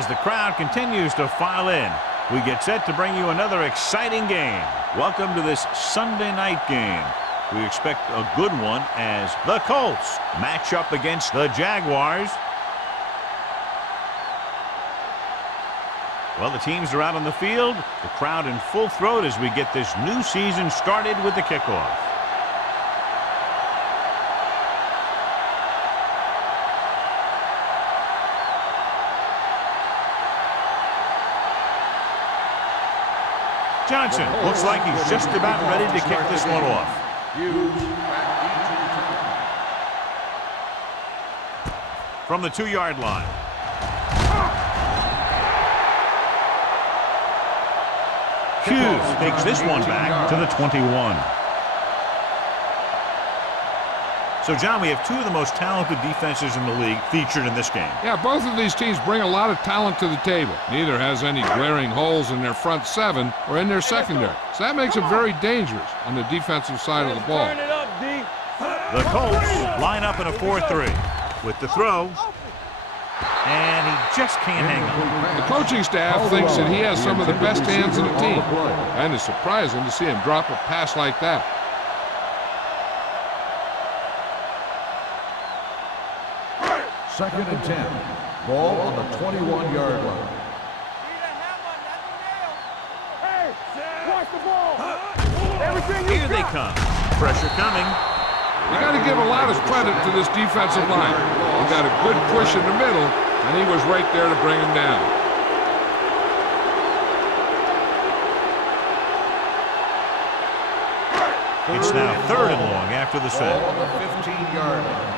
As the crowd continues to file in, we get set to bring you another exciting game. Welcome to this Sunday night game. We expect a good one as the Colts match up against the Jaguars. Well, the teams are out on the field, the crowd in full throat as we get this new season started with the kickoff. Johnson looks like he's just about ready to kick this one off. From the 2-yard line. Hughes takes this one back to the 21. So, John, we have two of the most talented defenses in the league featured in this game. Yeah, both of these teams bring a lot of talent to the table. Neither has any glaring holes in their front seven or in their secondary. So that makes it very dangerous on the defensive side of the ball. The Colts line up in a 4-3 with the throw. And he just can't hang on. The coaching staff thinks that he has some of the best hands in the team. And it's surprising to see him drop a pass like that. Second and 10. Ball on the 21-yard line. Here they come. Pressure coming. You got to give a lot of credit to this defensive line. He got a good push in the middle, and he was right there to bring him down. It's now 3rd and long after the set. Ball on the 15-yard line.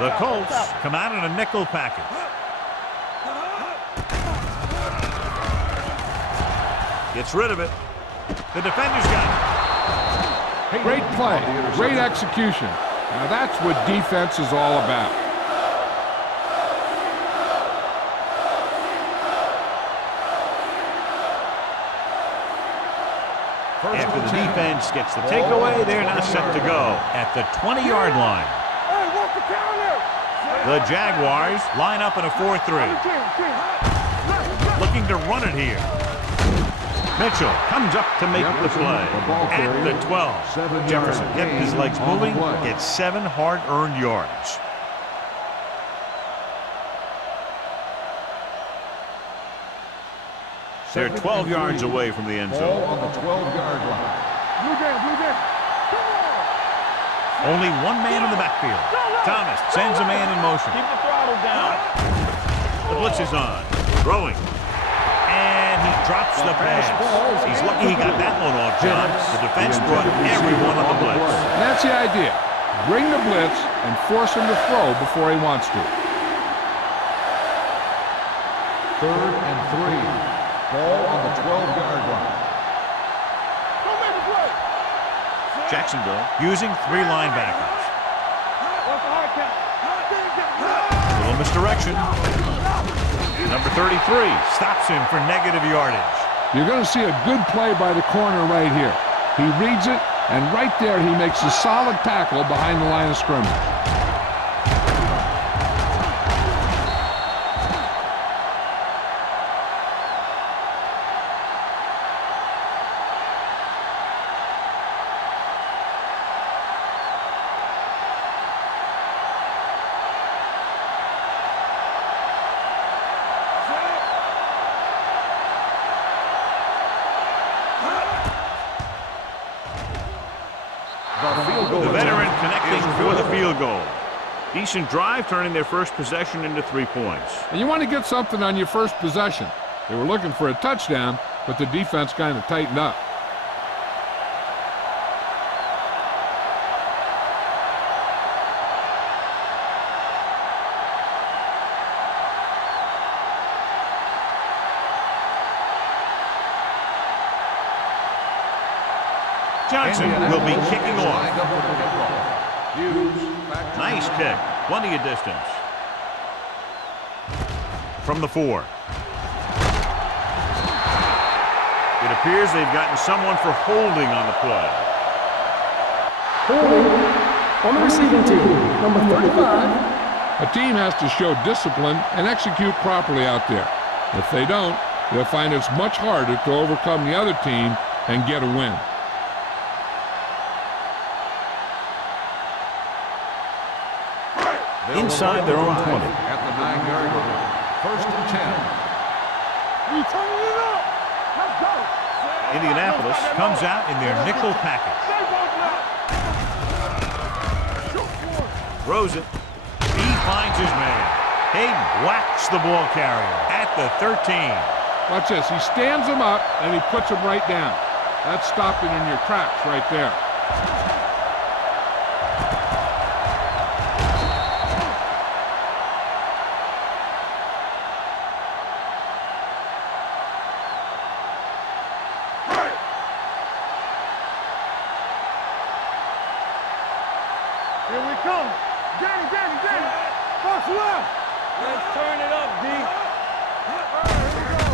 The Colts come out in a nickel package. Gets rid of it. The defender's got it. Great play, great execution. Now that's what defense is all about. After the defense gets the takeaway, they're now set to go at the 20-yard line. The Jaguars line up in a 4-3. Looking to run it here. Mitchell comes up to make the play at the 12. Jefferson kept his legs moving, gets 7 hard-earned yards. They're 12 yards away from the end zone. Ball on the 12-yard line. Only one man in the backfield. Thomas sends a man in motion. Keep the throttle down. The blitz is on. Throwing. And he drops the pass. He's lucky he got that one off, John. The defense brought everyone on the blitz. And that's the idea. Bring the blitz and force him to throw before he wants to. 3rd and 3. Ball on the 12-yard line. Jacksonville using 3 linebackers. Little misdirection. Number 33 stops him for negative yardage. You're going to see a good play by the corner right here. He reads it, and right there he makes a solid tackle behind the line of scrimmage. The veteran connecting for the field goal. Decent drive, turning their first possession into 3 points. And you want to get something on your first possession. They were looking for a touchdown, but the defense kind of tightened up. Johnson will be kicking off. Nice kick. Plenty of distance. From the 4. It appears they've gotten someone for holding on the play. Holding on the receiving team, number 35, A team has to show discipline and execute properly out there. If they don't, they'll find it's much harder to overcome the other team and get a win. Inside their own 20. At the 9-yard line. First and 10. You turning it up. Let's go. Indianapolis comes out in their nickel package. Throws it. He finds his man. Hayden whacks the ball carrier at the 13. Watch this. He stands him up, and he puts him right down. That's stopping in your tracks right there. Here we come. Danny. Box left. Let's turn it up, D.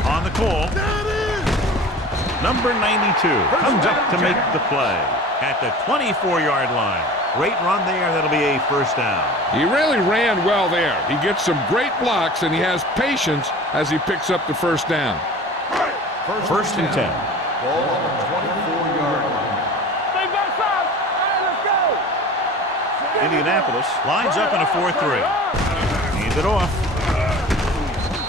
On the call. Number 92 comes up to make the play at the 24-yard line. Great run there. That'll be a first down. He really ran well there. He gets some great blocks, and he has patience as he picks up the first down. First and 10. Ball on the 24-yard line. Stay back side. All right, let's go. Indianapolis lines up in a 4-3. Hands it off.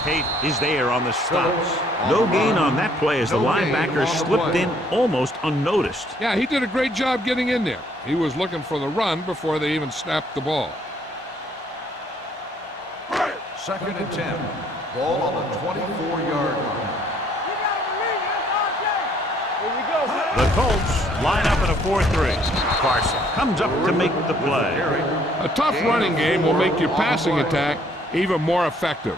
Hayden is there on the stops. No gain on that play as the linebacker slipped in almost unnoticed. Yeah, he did a great job getting in there. He was looking for the run before they even snapped the ball. Second and 10. Ball on the 24-yard line. The Colts line up in a 4-3. Carson comes up to make the play. A tough running game will make your passing attack even more effective.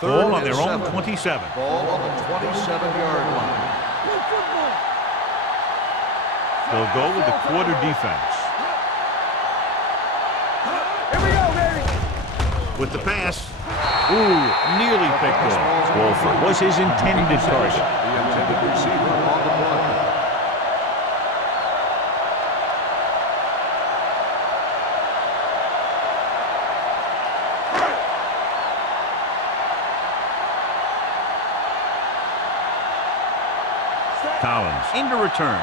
Ball on their own 27. Ball on the 27-yard line. They'll go with the quarter defense. Here we go, baby. With the pass. Ooh, nearly picked off. Wolford was his intended target. The intended receiver on the play. Collins into return.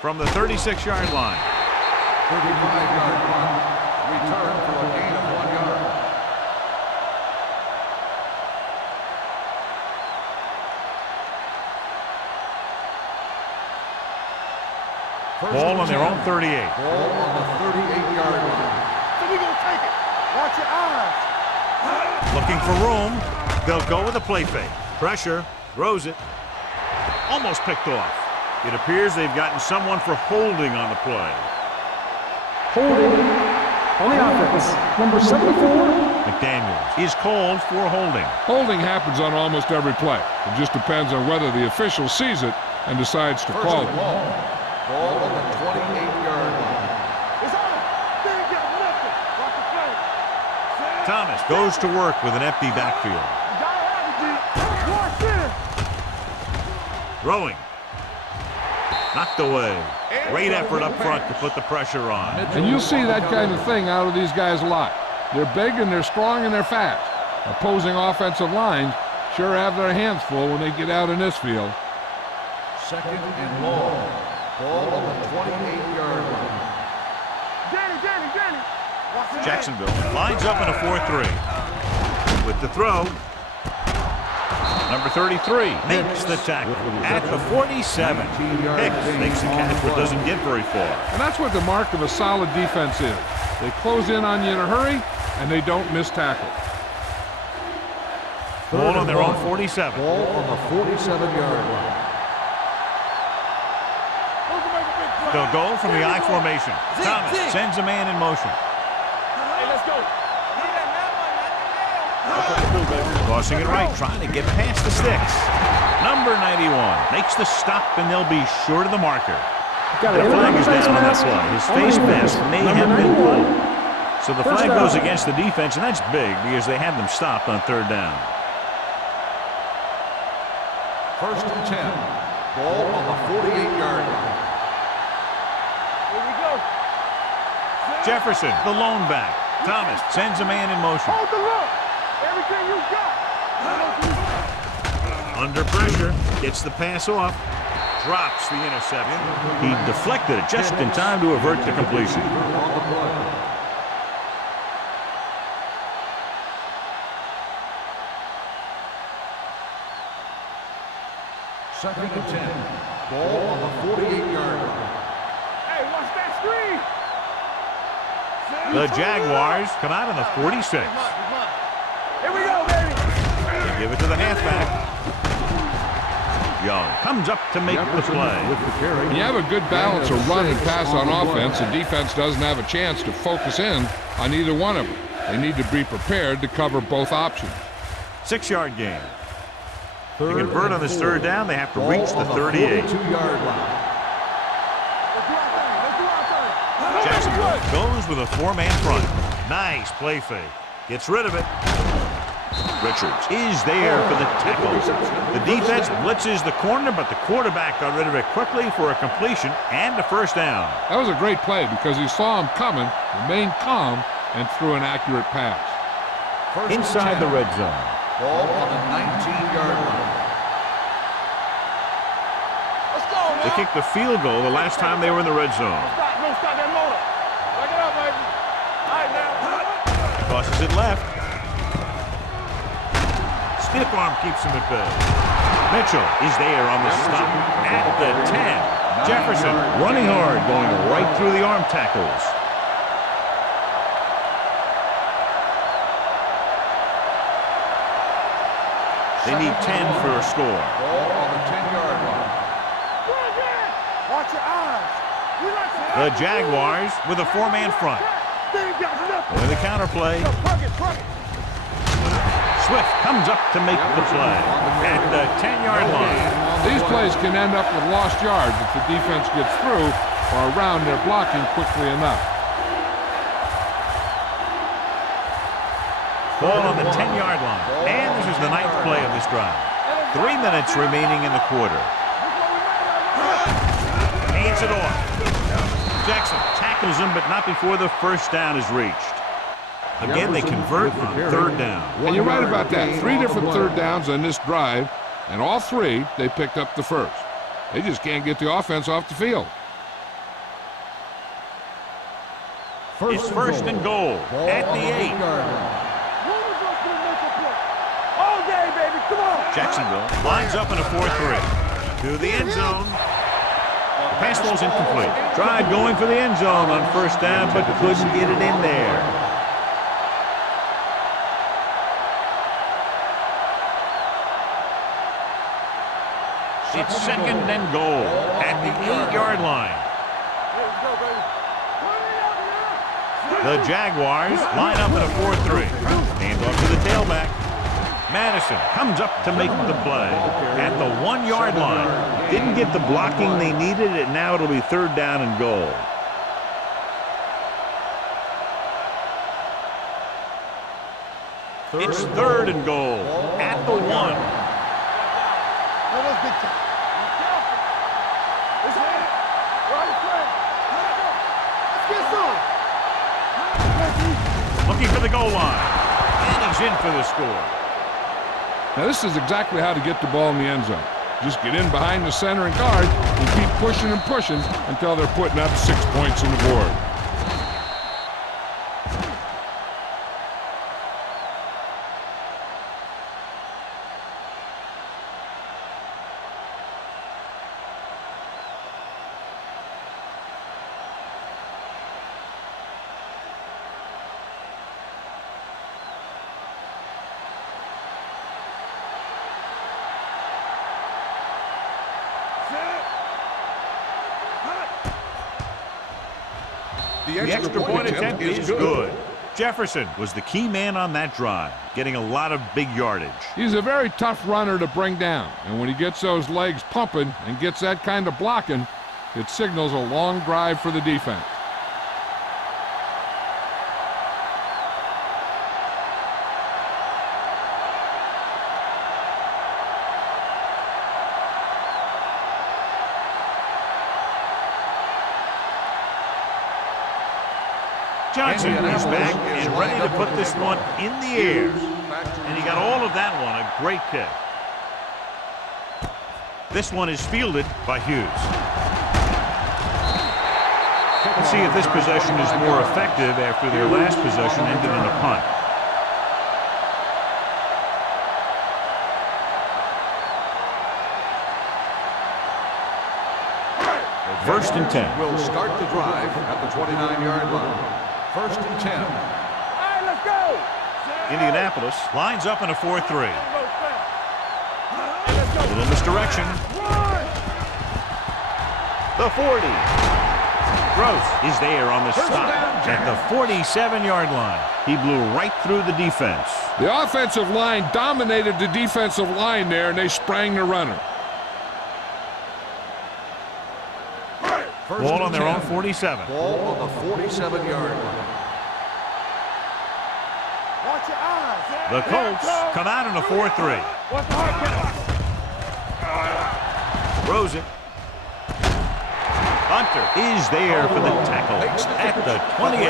From the 36-yard line. 35-yard line. Return for a gain of 1 yard. Ball on their own 38. Ball on the 38-yard line. So we gonna take it. Watch your eyes. Looking for room. They'll go with a play fake. Pressure. Throws it. Almost picked off. It appears they've gotten someone for holding on the play. Holding on the offense, number 74. McDaniels is called for holding. Holding happens on almost every play. It just depends on whether the official sees it and decides to call it. Ball on the 28-yard line. It's on. They ain't got nothing. Watch the play. Thomas goes to work with an empty backfield. You gotta have it, D. Watch this. Throwing. Knocked away. Great effort up front to put the pressure on. And you'll see that kind of thing out of these guys a lot. They're big and they're strong and they're fast. Opposing offensive lines sure have their hands full when they get out in this field. Second and long. Ball on the 28-yard line. Danny. Watch it. Jacksonville lines up in a 4-3. With the throw. Number 33 makes the tackle at the 47. Hicks makes the catch but doesn't get very far. And that's what the mark of a solid defense is. They close in on you in a hurry, and they don't miss tackle. Ball on their own 47. Ball on the 47-yard line. They'll go from the I formation. Thomas sends a man in motion. Hey, let's go. Crossing it right, trying to get past the sticks. Number 91 makes the stop, and they'll be short of the marker. Got The an flag is face down on that mask play. His on the face defense. mask may Number have been 91. pulled. So the First flag goes down. against the defense, and that's big because they had them stopped on 3rd down. First and 10. Ball on the 48-yard line. Here we go. Jefferson, the lone back. Thomas sends a man in motion. Hold the look. Everything you got. Under pressure, gets the pass off, drops the interception. He deflected it just in time to avert the completion. On the play. Second and 10. Ball on the 48-yard line. Hey, watch that screen. The Jaguars come out on the 46. Here we go, baby. They give it to the halfback. Young comes up to make the play. When you have a good balance of run and pass on offense, the defense doesn't have a chance to focus in on either one of them. They need to be prepared to cover both options. 6-yard gain. To convert on this 3rd down, they have to reach the 38. 42-yard line. Let's do our thing. Let's do our thing. Jacksonville goes with a 4-man front. Nice play fake. Gets rid of it. Richards is there for the tackle. The defense blitzes the corner, but the quarterback got rid of it quickly for a completion and a 1st down. That was a great play because he saw him coming, remained calm, and threw an accurate pass. First and Inside 10. the red zone. Ball on the 19-yard line. Let's go, man. They kicked the field goal the last time they were in the red zone. Stop. No, stop that motor. Back it up, baby. All right, now. Tosses it left. Stiff arm keeps him at bay. Mitchell is there on the stop at the 10. Jefferson running hard, going right through the arm tackles. They need 10 for a score. Ball on the 10-yard line. Go again. Watch your eyes. We like to The Jaguars with a 4-man front. They ain't got nothing. With a counterplay. Yo, plug it, plug it. Swift comes up to make the play at the 10-yard line. These plays can end up with lost yards if the defense gets through or around their blocking quickly enough. Ball on the 10-yard line. And this is the 9th play of this drive. 3 minutes remaining in the quarter. Hands it off. Jackson tackles him, but not before the 1st down is reached. Again, they convert on 3rd down. And you're right about that. 3 different 3rd downs on this drive, and all 3, they picked up the 1st. They just can't get the offense off the field. It's 1st and goal at the 8. All day, baby. Come on. Jacksonville lines up in a 4-3. To the end zone. The pass ball's incomplete. Tried going for the end zone on 1st down, but couldn't get it in there. It's 2nd and goal at the 8-yard line. Let's go, baby. The Jaguars line up in a 4-3. Hand off to the tailback. Madison comes up to make the play at the 1-yard line. Didn't get the blocking they needed, and now it'll be 3rd down and goal. It's 3rd and goal at the 1. Let's get to Let's hit it. Right play. Let's get some. Looking for the goal line. And he's in for the score. Now, this is exactly how to get the ball in the end zone. Just get in behind the center and guard and keep pushing and pushing until they're putting up 6 points on the board. The extra point attempt is good. Jefferson was the key man on that drive, getting a lot of big yardage. He's a very tough runner to bring down, and when he gets those legs pumping and gets that kind of blocking, It signals a long drive for the defense. Johnson is back and ready to put this one in the air. And he got all of that one. A great kick. This one is fielded by Hughes. Let's see if this possession is more effective after their last possession ended in a punt. First and 10. Will start the drive at the 29-yard line. First and 10. All right, let's go. Indianapolis lines up in a 4-3. A little misdirection. The 40. Gross is there on the stop at the 47-yard line. He blew right through the defense. The offensive line dominated the defensive line there, and they sprang the runner. Ball on their own 47. Ball on the 47-yard line. Watch your eyes. The Colts come out in a 4-3. What's the hard Throws it. Hunter is there for the tackle at the 28,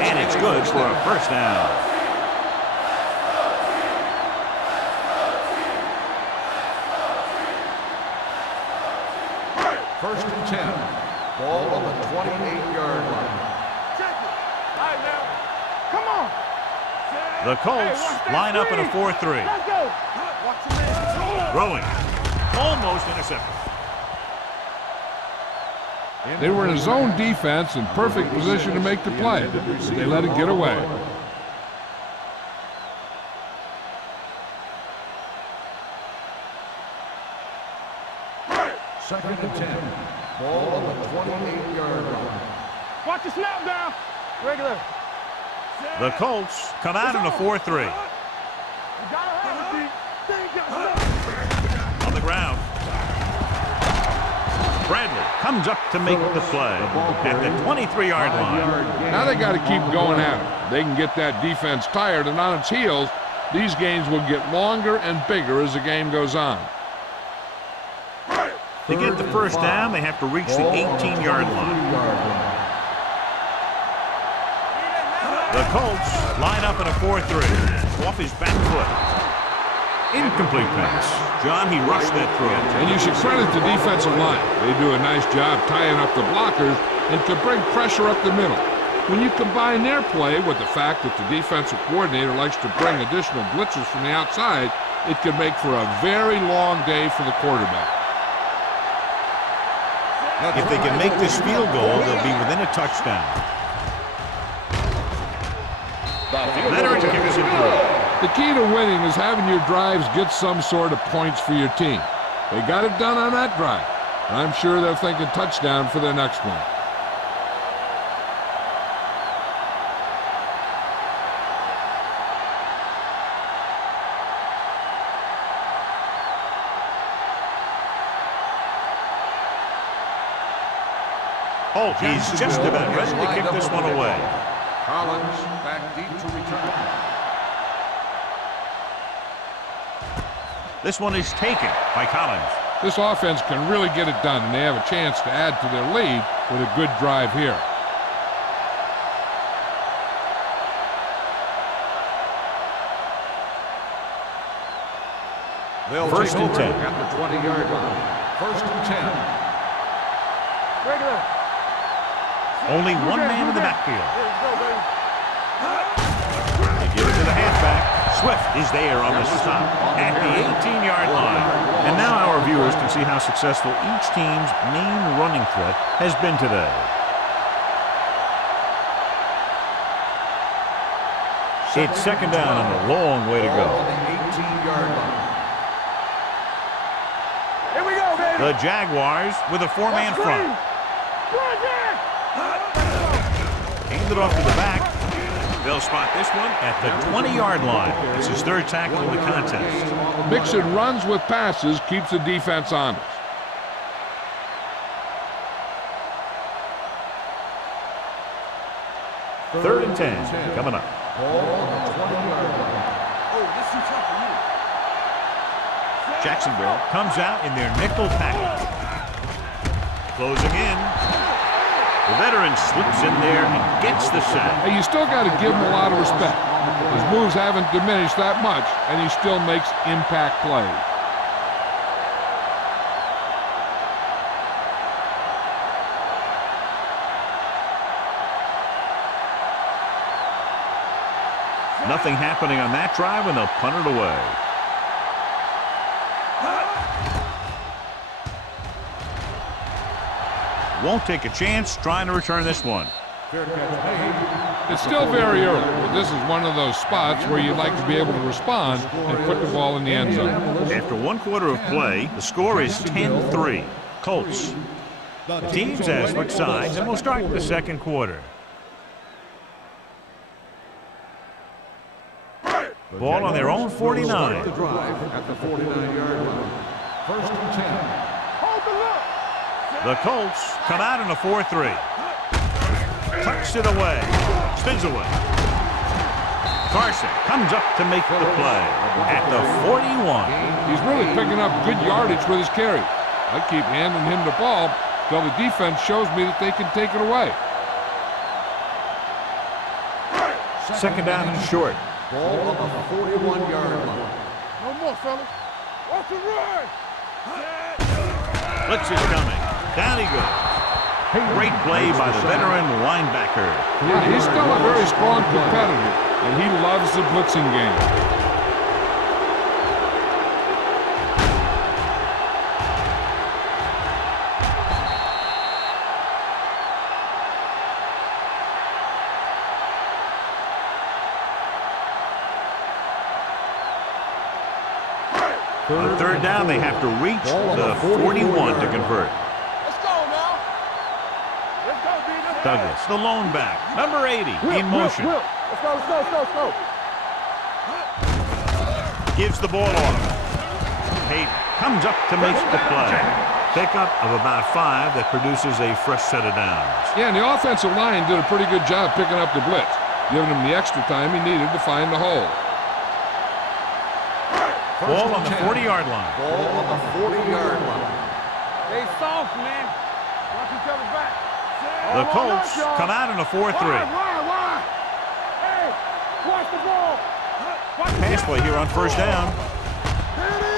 and it's good for a first down. First and 10. Ball on the 28-yard line. Check it. All right, now. Come on. The Colts line up in a 4-3. Let's go. Watch your man. Throwing. Almost intercepted. They were in a zone defense in perfect position to make the play. They let it get away. Second and 10. Ball on the 28-yard line. Watch the snap down. Regular. The Colts come out in a 4-3. On the ground. Bradley comes up to make the play at the 23-yard line. Now they got to keep going at it. They can get that defense tired, and on its heels, these games will get longer and bigger as the game goes on. To get the first down, they have to reach the 18-yard line. The Colts line up in a 4-3. Off his back foot. Incomplete pass. John, he rushed that through. And you should credit the defensive line. They do a nice job tying up the blockers and can bring pressure up the middle. When you combine their play with the fact that the defensive coordinator likes to bring additional blitzers from the outside, it can make for a very long day for the quarterback. If they can make this field goal, they'll be within a touchdown. Leonard kicks it through. The key to winning is having your drives get some sort of points for your team. They got it done on that drive. I'm sure they're thinking touchdown for their next one. Holt, he's just about ready to kick this one away. Collins back deep to return. This one is taken by Collins. This offense can really get it done, and they have a chance to add to their lead with a good drive here. First and 10. At the 20-yard line. First and 10. Regular. Only one man in the backfield. They give it to the halfback. Swift is there on the stop at the 18-yard line. And now our viewers can see how successful each team's main running threat has been today. It's second down and a long way to go. On the 18-yard line. Here we go, baby. The Jaguars with a four-man front. Hand it off to the back. They'll spot this one at the 20-yard line. It's his third tackle in the contest. Mixing runs with passes keeps the defense honest. 3rd and 10 coming up. Ball on the 20-yard line. Jacksonville comes out in their nickel package. Closing in. The veteran slips in there and gets the sack. Hey, you still got to give him a lot of respect. His moves haven't diminished that much, and he still makes impact plays. Nothing happening on that drive, and they'll punt it away. Won't take a chance trying to return this one. It's still very early, but this is one of those spots where you'd like to be able to respond and put the ball in the end zone. After 1 quarter of play, the score is 10-3. Colts. The teams have switched sides, and we'll start the 2nd quarter. Ball on their own 49. The drive at the 49-yard line. 1st and 10. Hold the look. The Colts come out in a 4-3. Tucks it away. Spins away. Carson comes up to make the play at the 41. He's really picking up good yardage with his carry. I keep handing him the ball till the defense shows me that they can take it away. 2nd down and short. Ball on the 41-yard line. No more, fellas. Watch the run. Blitz is coming. Down he goes. Great play by the veteran linebacker. Yeah, he's still a very strong competitor, and he loves the blitzing game. On 3rd down, they have to reach the 41 to convert. Let's go now. Let's go, D. Let's go. Douglas, the lone back, number 80, in motion. Let's go, let's go, let's go, let's go. Gives the ball off. Hayden comes up to make the play. Pickup of about 5 that produces a fresh set of downs. Yeah, and the offensive line did a pretty good job picking up the blitz, giving him the extra time he needed to find the hole. Ball on the 40-yard line. Ball on the 40-yard line. Stay soft, man. Watch each other back. The Colts come out in a 4-3. Why? Hey, watch the ball. Watch the Pass play here on 1st down.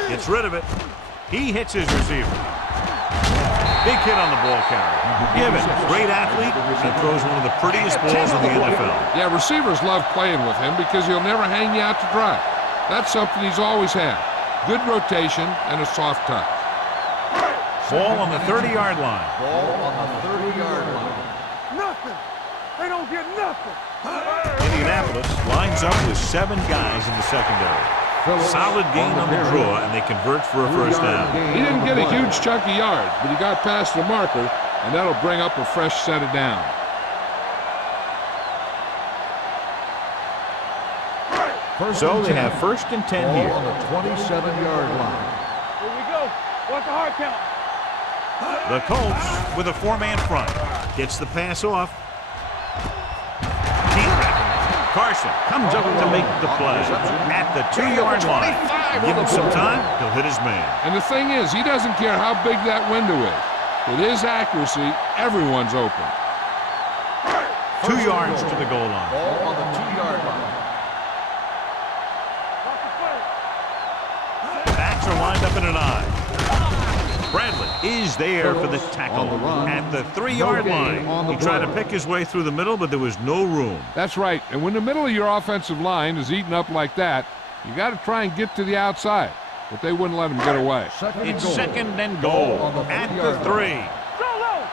Gets rid of it. He hits his receiver. Big hit on the ball carrier. Given, great athlete, and throws one of the prettiest balls in the NFL. Yeah, receivers love playing with him because he'll never hang you out to dry. That's something he's always had. Good rotation and a soft touch. Ball on the 30-yard line. Ball on the 30-yard line. Nothing. They don't get nothing. Indianapolis lines up with 7 guys in the secondary. Solid gain on the draw, and they convert for a 1st down. He didn't get a huge chunk of yards, but he got past the marker, and that'll bring up a fresh set of downs. So they have 1st and 10 Ball here. on the 27-yard line. Here we go. Watch the hard count. The Colts with a 4-man front. Gets the pass off. Carson comes up to make the play at the 2-yard line. Give him some time, he'll hit his man. And the thing is, he doesn't care how big that window is. With his accuracy, everyone's open. 2 yards to the goal line. Ball on the 2-yard line. Backs are lined up in an eye. Bradley is there for the tackle at the 3-yard line. He tried to pick his way through the middle, but there was no room. That's right. And when the middle of your offensive line is eaten up like that, you got to try and get to the outside. But they wouldn't let him get away. It's 2nd and goal at the 3. Solo!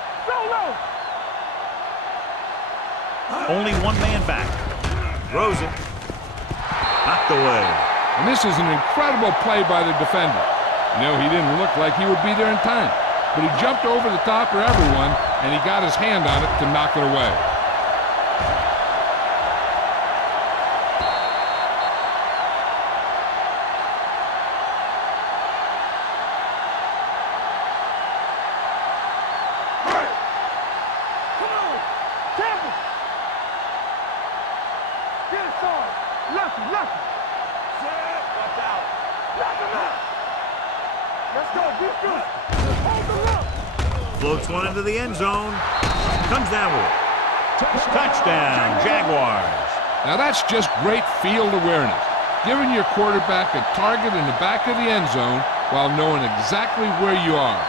Only 1 man back. Throws it. Knocked away. And this is an incredible play by the defender. You know, he didn't look like he would be there in time. But he jumped over the top of everyone, and he got his hand on it to knock it away. Let's go, defense. Hold the look. Floats one into the end zone. Comes down with it. Touchdown, Jaguars. Now that's just great field awareness. Giving your quarterback a target in the back of the end zone while knowing exactly where you are.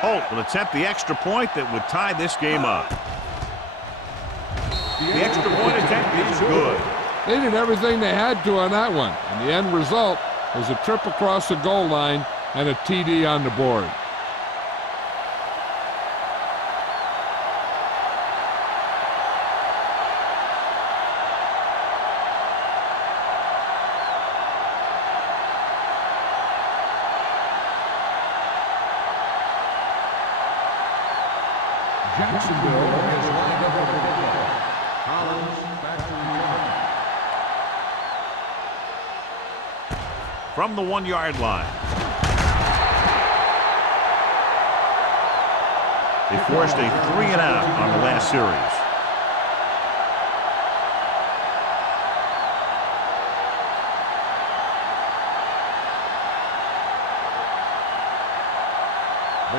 Holt will attempt the extra point that would tie this game up. The extra point attempt is good. They did everything they had to on that one, and the end result was a trip across the goal line and a TD on the board. Jacksonville is lined up over the ball. Collins back to return. From the 1-yard line. They forced a 3-and-out on the last series.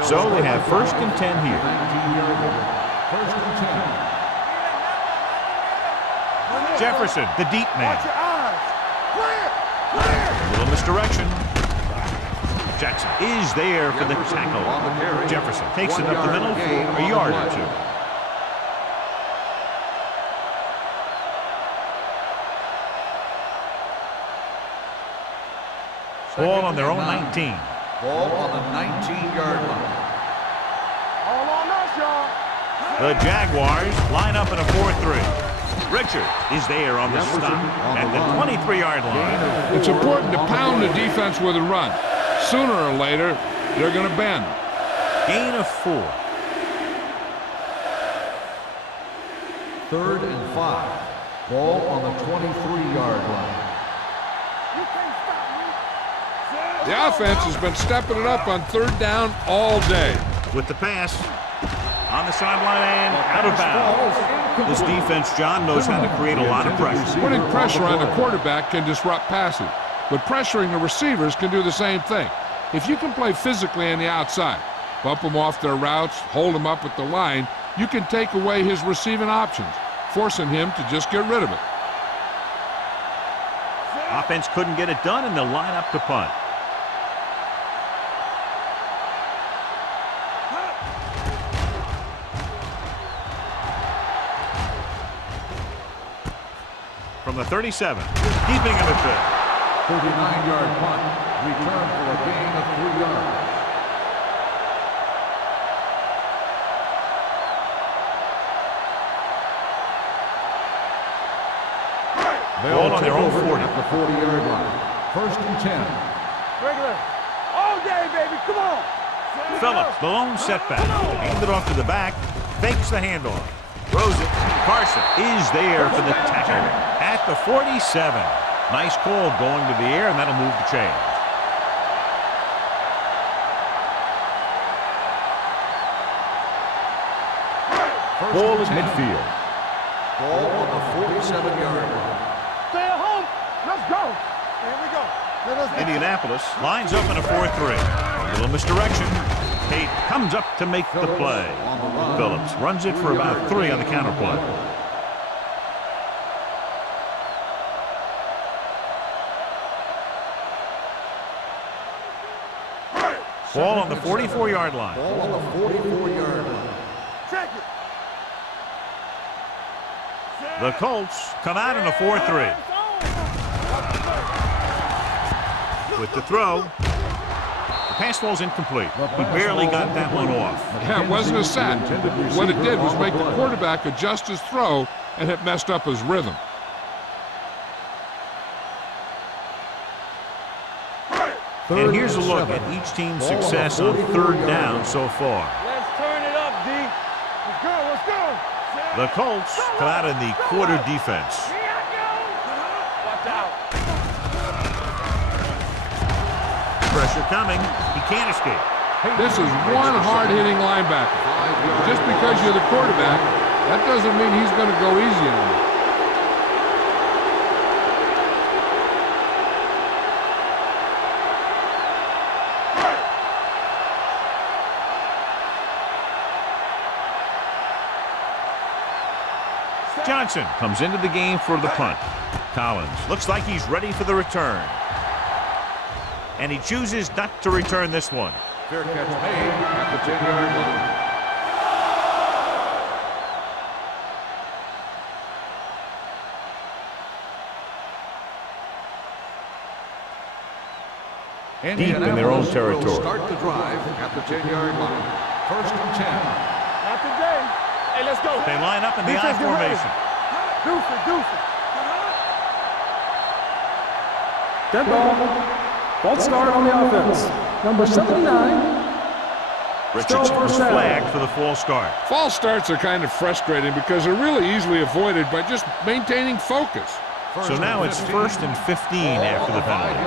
So they have 1st and 10 here. 19-yard line. 1st and 10. Jefferson, the deep man. Watch your eyes. Clear. Clear. A little misdirection. Jackson is there for the tackle. Jefferson takes it up the middle for a yard or two. Ball on their own 19. Ball on the 19-yard line. All on us, y'all. The Jaguars line up in a 4-3. Richard is there on the stop at the 23-yard line. It's important to pound the defense with a run. Sooner or later, they're going to bend. Gain of 4. 3rd and 5. Ball on the 23-yard line. You can't stop me. The offense has been stepping it up on 3rd down all day. With the pass on the sideline and out of bounds. This defense, John, knows how to create a lot of pressure. Putting pressure on the quarterback can disrupt passing, but pressuring the receivers can do the same thing. If you can play physically on the outside, bump them off their routes, hold them up at the line, you can take away his receiving options, forcing him to just get rid of it. Offense couldn't get it done, and they'll line up to punt. From the 37, keeping him at 39-yard punt. Return for a gain of 3 yards. Ball on their own 40. At the 40-yard line. 1st and 10. Regular. All day, baby. Come on. Phillips, the lone setback. Aimed it off to the back. Fakes the handoff. Throws it. Carson is there for the tackle at the 47. Nice call going to the air, and that'll move the chains. Ball at midfield. Ball on the 47-yard line. Stay at home. Let's go. Here we go. Let's get Indianapolis lines up in a 4-3. A little misdirection. Tate comes up to make the play. Phillips runs it for about 3 on the counter play. Ball on the 44-yard line. Ball on the 44-yard line. check it. The Colts come out in a 4-3. With the throw, the pass ball's incomplete. He barely got that one off. Yeah, it wasn't a sack. What it did was make the quarterback adjust his throw, and it messed up his rhythm. And here's a look at each team's success on 3rd down so far. Let's turn it up, D. Let's go, let's go. The Colts come out in the quarter defense. Here I go. Watch out. Pressure coming. He can't escape. This is one hard-hitting linebacker. Just because you're the quarterback, that doesn't mean he's going to go easy on you. Johnson comes into the game for the punt. Collins looks like he's ready for the return. And he chooses not to return this one. Fair catch made at the 10-yard line. Deep in their own territory. Will start the drive at the 10-yard line. 1st and 10. Not today. Hey, let's go. They line up in the I formation. Deuce it, deuce it. Dead ball. False start on the offense. Number 79. Richardson was flagged for the false start. False starts are kind of frustrating because they're really easily avoided by just maintaining focus. So now it's 1st and 15 after the penalty.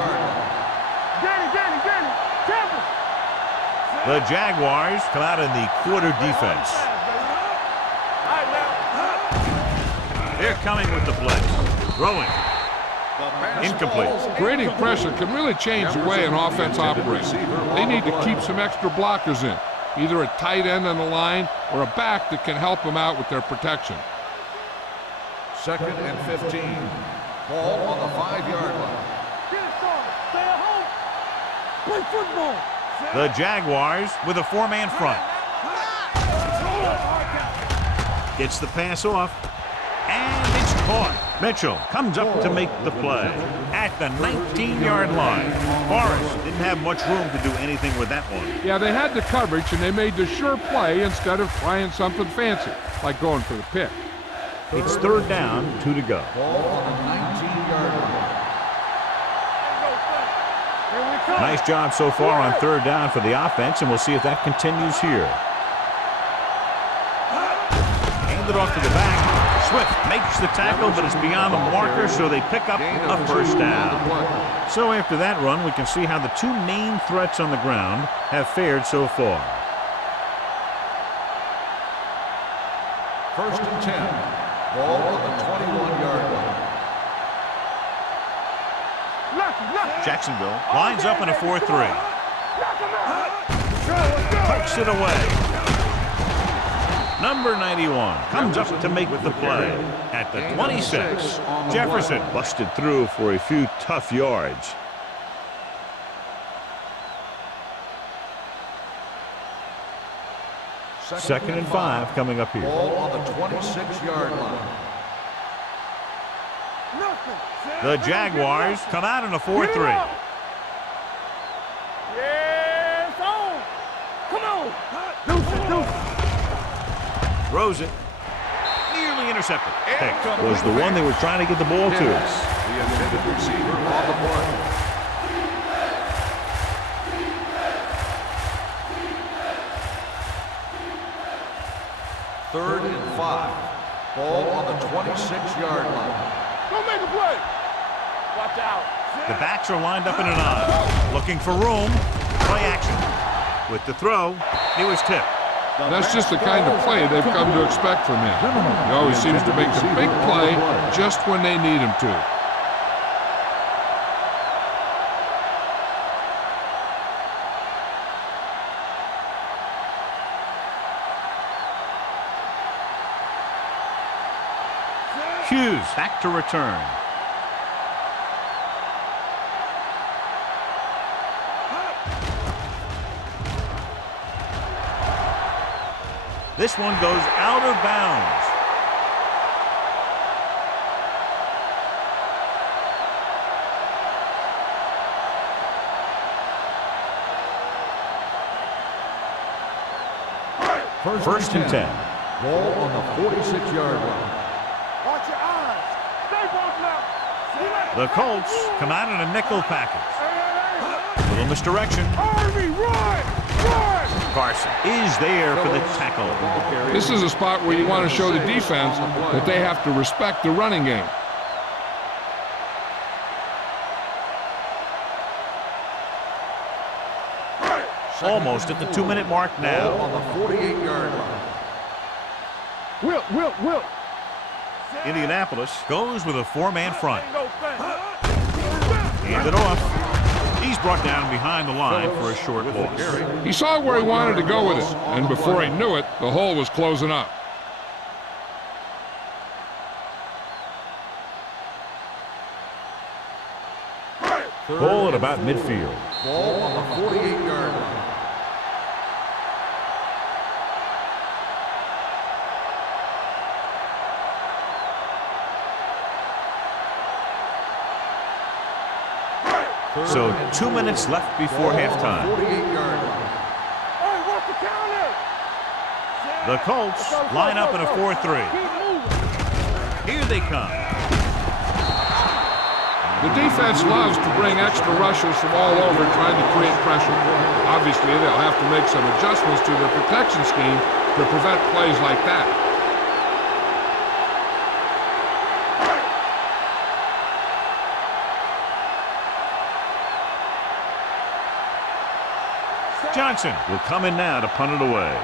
Danny, Campbell. The Jaguars come out in the quarter defense. They're coming with the blitz. Throwing. Incomplete. Creating pressure can really change the way an offense operates. They need to keep some extra blockers in, either a tight end on the line or a back that can help them out with their protection. 2nd and 15. Ball on the 5-yard line. Get it started. Stay at home. Play football. The Jaguars with a 4-man front. Gets the pass off. And it's caught. Mitchell comes up to make the play at the 19-yard line. Forrest didn't have much room to do anything with that one. Yeah, they had the coverage, and they made the sure play instead of trying something fancy, like going for the pick. It's 3rd down, 2 to go. Ball on the 19-yard line. Nice job so far on 3rd down for the offense, and we'll see if that continues here. Handed off to the back. Swift makes the tackle, but it's beyond the marker, so they pick up a 1st down. So after that run, we can see how the 2 main threats on the ground have fared so far. 1st and 10. Ball on the 21-yard line. Jacksonville lines up in a 4-3. Pokes it away. Number 91 comes up to make the play at the 26. Jefferson busted through for a few tough yards. Second and 5 coming up here. Ball on the 26-yard line. The Jaguars come out in a 4-3. Yes, on. Come on. Deuce. Throws it. Nearly intercepted. Pick was the one they were trying to get the ball to. The intended receiver on the play. Third and 5. Ball on the 26-yard line. Don't make a play. Watch out. The backs are lined up in an I. Looking for room. Play action. With the throw, he was tipped. That's just the kind of play they've come to expect from him. He always seems to make the big play just when they need him to. Hughes back to return. This one goes out of bounds. First and 10. Ball on the 46-yard line. Watch your eyes. Stay both left. The Colts come out in a nickel package. Little misdirection. Harvey, run! Carson is there for the tackle. This is a spot where you want to show the defense that they have to respect the running game. Almost at the 2-minute mark Ball now. on the 48-yard line. Will. Indianapolis goes with a 4-man front. Hand it off. He's brought down behind the line for a short loss. He saw where he wanted to go with it, and before he knew it, the hole was closing up. Ball at about midfield. Ball on the 48-yard line. So 2 minutes left before halftime. 48-yard line. Hey, what's the counter? The Colts line up in a 4-3. Here they come. The defense loves to bring extra rushers from all over trying to create pressure. Obviously, they'll have to make some adjustments to their protection scheme to prevent plays like that. Johnson will come in now to punt it away.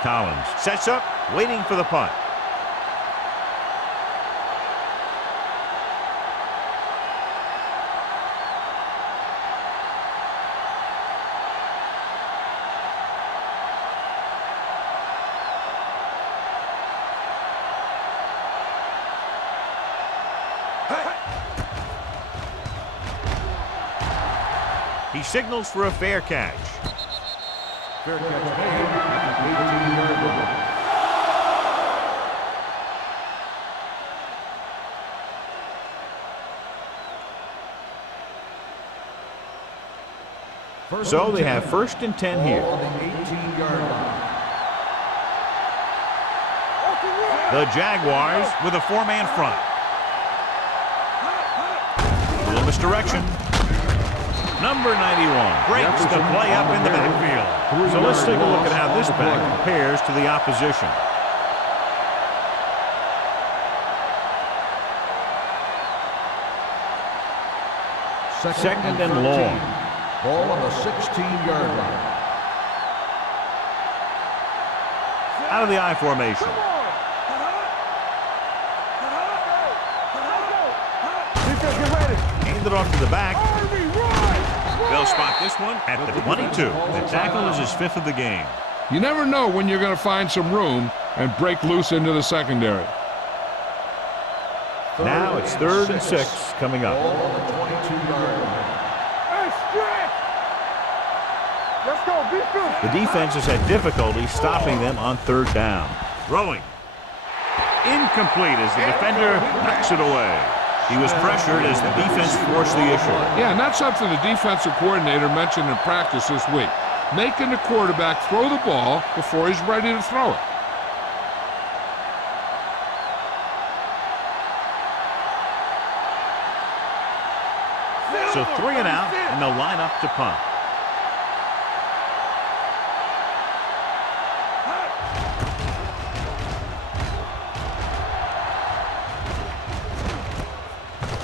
Collins sets up, waiting for the punt. He signals for a fair catch. Fair catch made at the 18-yard line. So they have 1st and 10 here. Ball on the 18-yard line. The Jaguars with a 4-man front. A little misdirection. Number 91 breaks the play up in the backfield. So let's take a look at how this back compares to the opposition. Second and long. Ball on the 16-yard line. Out of the I formation. Hand it off to the back. They'll spot this one at the 22. The tackle is his 5th of the game. You never know when you're going to find some room and break loose into the secondary. Now it's 3rd and 6 coming up. Ball on the 22-yard line. Let's go, defense. The defense has had difficulty stopping them on 3rd down. Throwing. Incomplete as the defender knocks it away. He was pressured as the defense forced the issue. Yeah, and that's something the defensive coordinator mentioned in practice this week. Making the quarterback throw the ball before he's ready to throw it. So 3 and out, and they'll line up to punt.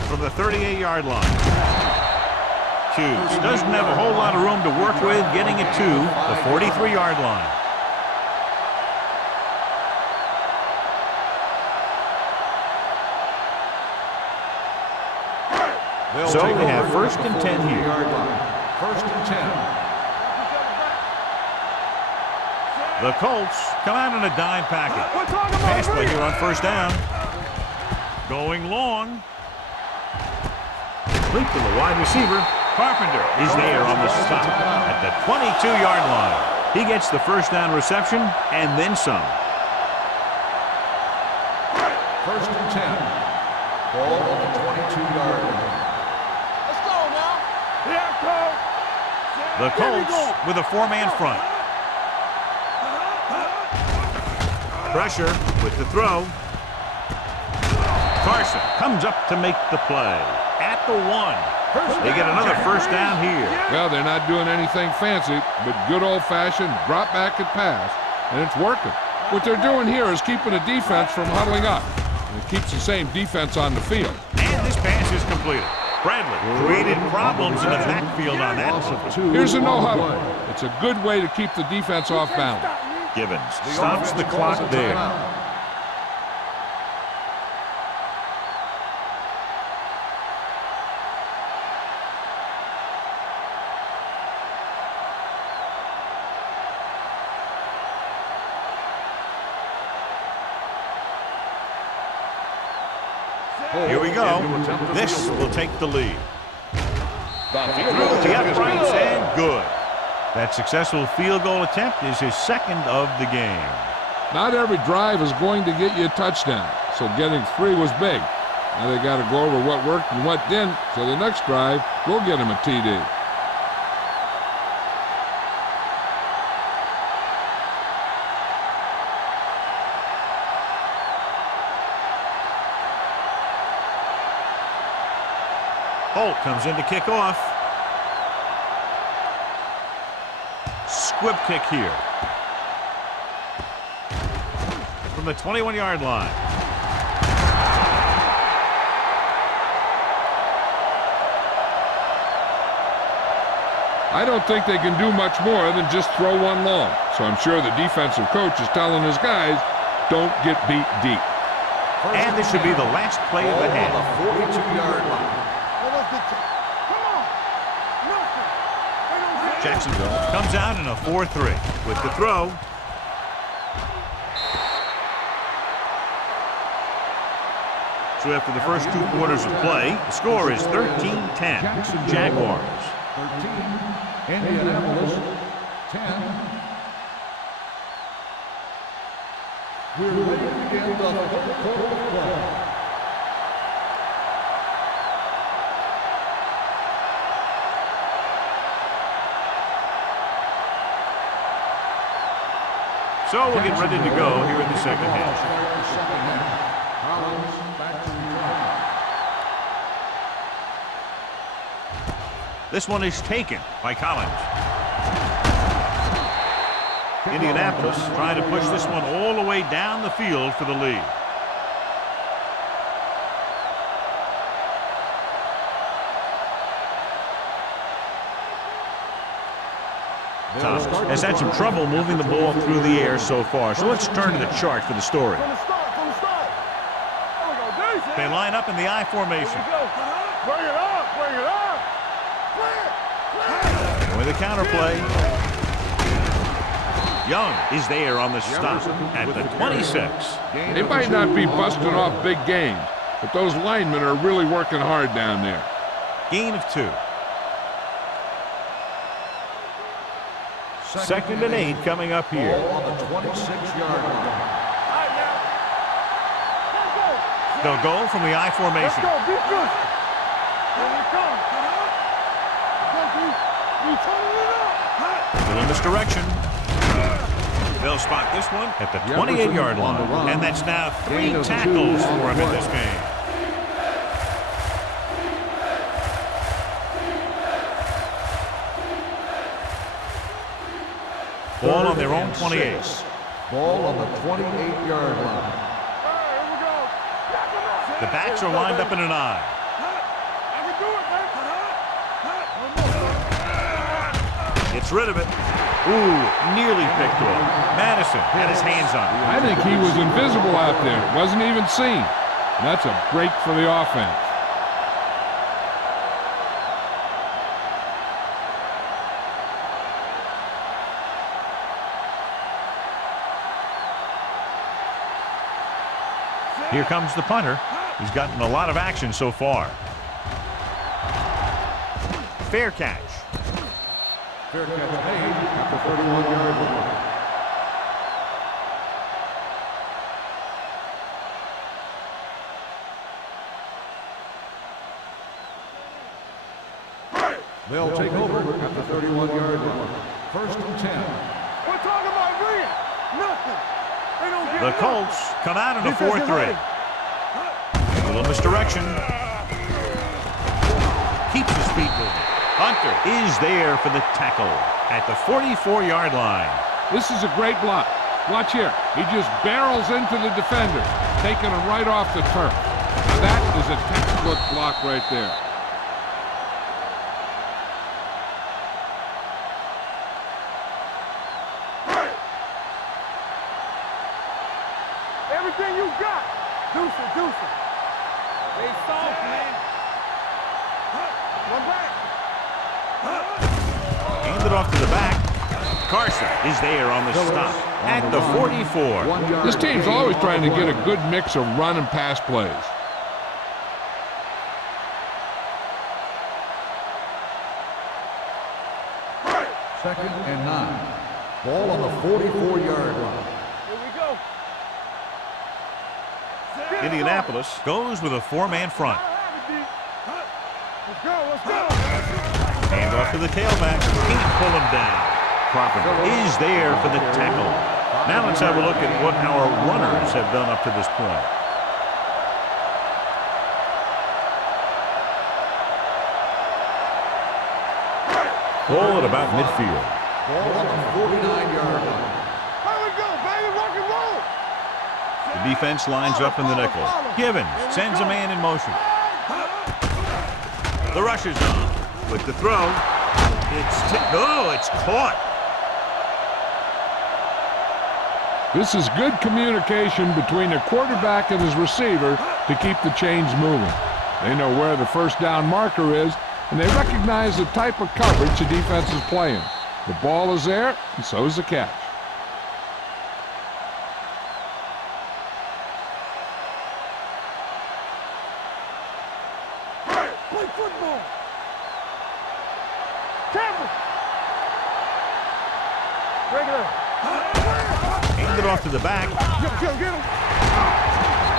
From the 38-yard line. Hughes doesn't have a whole lot of room to work with, getting it to the 43-yard line. So they have 1st and 10 here. 1st and 10. The Colts come out in a dime packet. Pass play here on 1st down. Going long. Complete to the wide receiver. Carpenter is there on the stop at the 22-yard line. He gets the 1st down reception and then some. 1st and 10. Ball on the 22-yard line. The Colts with a 4-man front. Pressure with the throw. Carson comes up to make the play. At the 1. They get another 1st down here. Well, they're not doing anything fancy, but good old-fashioned drop back and pass, and it's working. What they're doing here is keeping the defense from huddling up. And it keeps the same defense on the field. And this pass is completed. Bradley created problems in the backfield on that one. Here's a no-huddle. It's a good way to keep the defense off balance. Gibbons stops the clock there. Here we go. This will take the lead. Through the uprights and good. That successful field goal attempt is his second of the game. Not every drive is going to get you a touchdown, so getting 3 was big. Now they got to go over what worked and what didn't, so the next drive will get him a TD. Holt comes in to kick off. Squib kick here. From the 21-yard line. I don't think they can do much more than just throw one long, so I'm sure the defensive coach is telling his guys, don't get beat deep. And this should be the last play of the half. On the 42-yard line. Jacksonville comes out in a 4-3 with the throw. So after the first 2 quarters of play, the score is 13-10. Jaguars. 13, Indianapolis, 10. We're ready to begin the third quarter of play. So we'll get ready to go here in the second half. This one is taken by Collins. Indianapolis trying to push this one all the way down the field for the lead. Thomas has had some trouble moving the ball through the air so far. So let's turn to the chart for the story. They line up in the I formation. Bring it up, bring it up. With a counter play. Young is there on the stop at the 26. They might not be busting off big games, but those linemen are really working hard down there. Gain of 2. Second and 8 coming up here. On the 26-yard line. They'll go from the I formation. Let's go, be good. Here we come. Little misdirection. They'll spot this one at the 28-yard line. And that's now 3 tackles for him in this game. Ball on their own 28. Ball on the 28-yard line. The backs are lined up in an I. Gets rid of it. Ooh, nearly picked off. Madison had his hands on it. I think he was invisible out there. Wasn't even seen. And that's a break for the offense. Here comes the punter. He's gotten a lot of action so far. Fair catch. Fair catch made at the 31-yard line. They'll take over at the 31-yard line. First and 10. We're talking about bringing nothing. They don't get The Colts come out in a 4-3. A little misdirection. Keeps his feet moving. Hunter is there for the tackle at the 44-yard line. This is a great block. Watch here. He just barrels into the defender, taking him right off the turf. Now that is a textbook block right there. everything you got. Deuce it, deuce it. They soft, man. One back. Hand it off to the back. Carson is there on the stop at the 44. This team's always trying to get a good mix of run and pass plays. Second and 9. Ball on the 44-yard line. Here we go. Indianapolis goes with a 4-man front. Let's go, let's go. Hand off to the tailback. Can't pull him down. Carpenter is there for the tackle. Now let's have a look at what our runners have done up to this point. Ball at about midfield. Ball on the 49-yard line. Here we go, baby, rock and roll. The defense lines up in the nickel. Givens sends a man in motion. The rush is on. With the throw. It's caught. This is good communication between the quarterback and his receiver to keep the chains moving. They know where the first down marker is, and they recognize the type of coverage the defense is playing. The ball is there, and so is the catch. Play football. Tackle. Break it up. Hand it off to the back. Get him.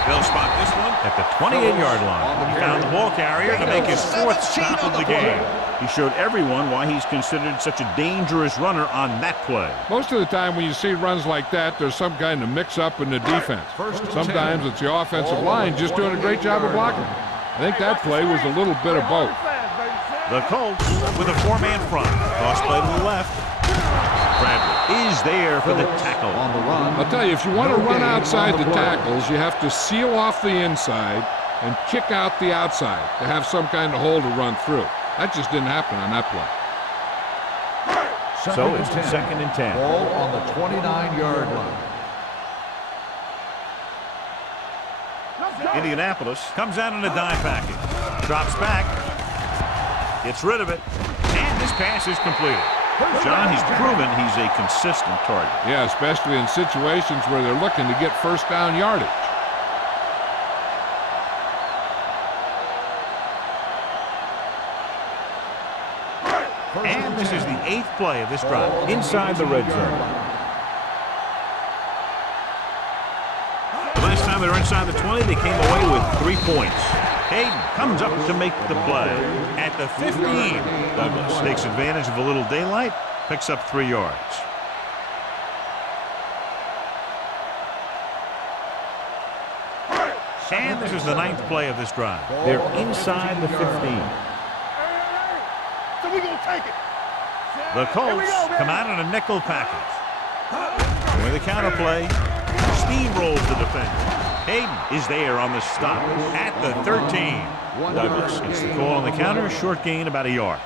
They'll spot this one at the 28-yard line. He found the ball carrier to make his 4th stop of the game. He showed everyone why he's considered such a dangerous runner on that play. Most of the time when you see runs like that, there's some kind of mix-up in the defense. Sometimes it's the offensive line just doing a great job of blocking. I think that play was a little bit of both. The Colts with a 4-man front. Cross play to the left. Bradley is there for the tackle. On the run. I'll tell you, if you want to run outside the tackles, you have to seal off the inside and kick out the outside to have some kind of hole to run through. That just didn't happen on that play. So it's 2nd and 10. Ball on the 29-yard line. Indianapolis comes out in a dime package. Drops back. Gets rid of it. And this pass is completed. John, he's proven he's a consistent target. Yeah, especially in situations where they're looking to get first down yardage. And this is the 8th play of this drive inside the red zone. The last time they were inside the 20, they came away with 3 points. Hayden comes up to make the play at the 15. Douglas takes advantage of a little daylight, picks up 3 yards. And this is the 9th play of this drive. They're inside the 15. So we gonna take it. The Colts come out in a nickel package. With a counter play, steamrolls the defender. Hayden is there on the stop at the 13. Douglas gets the call on the counter, short gain about a yard.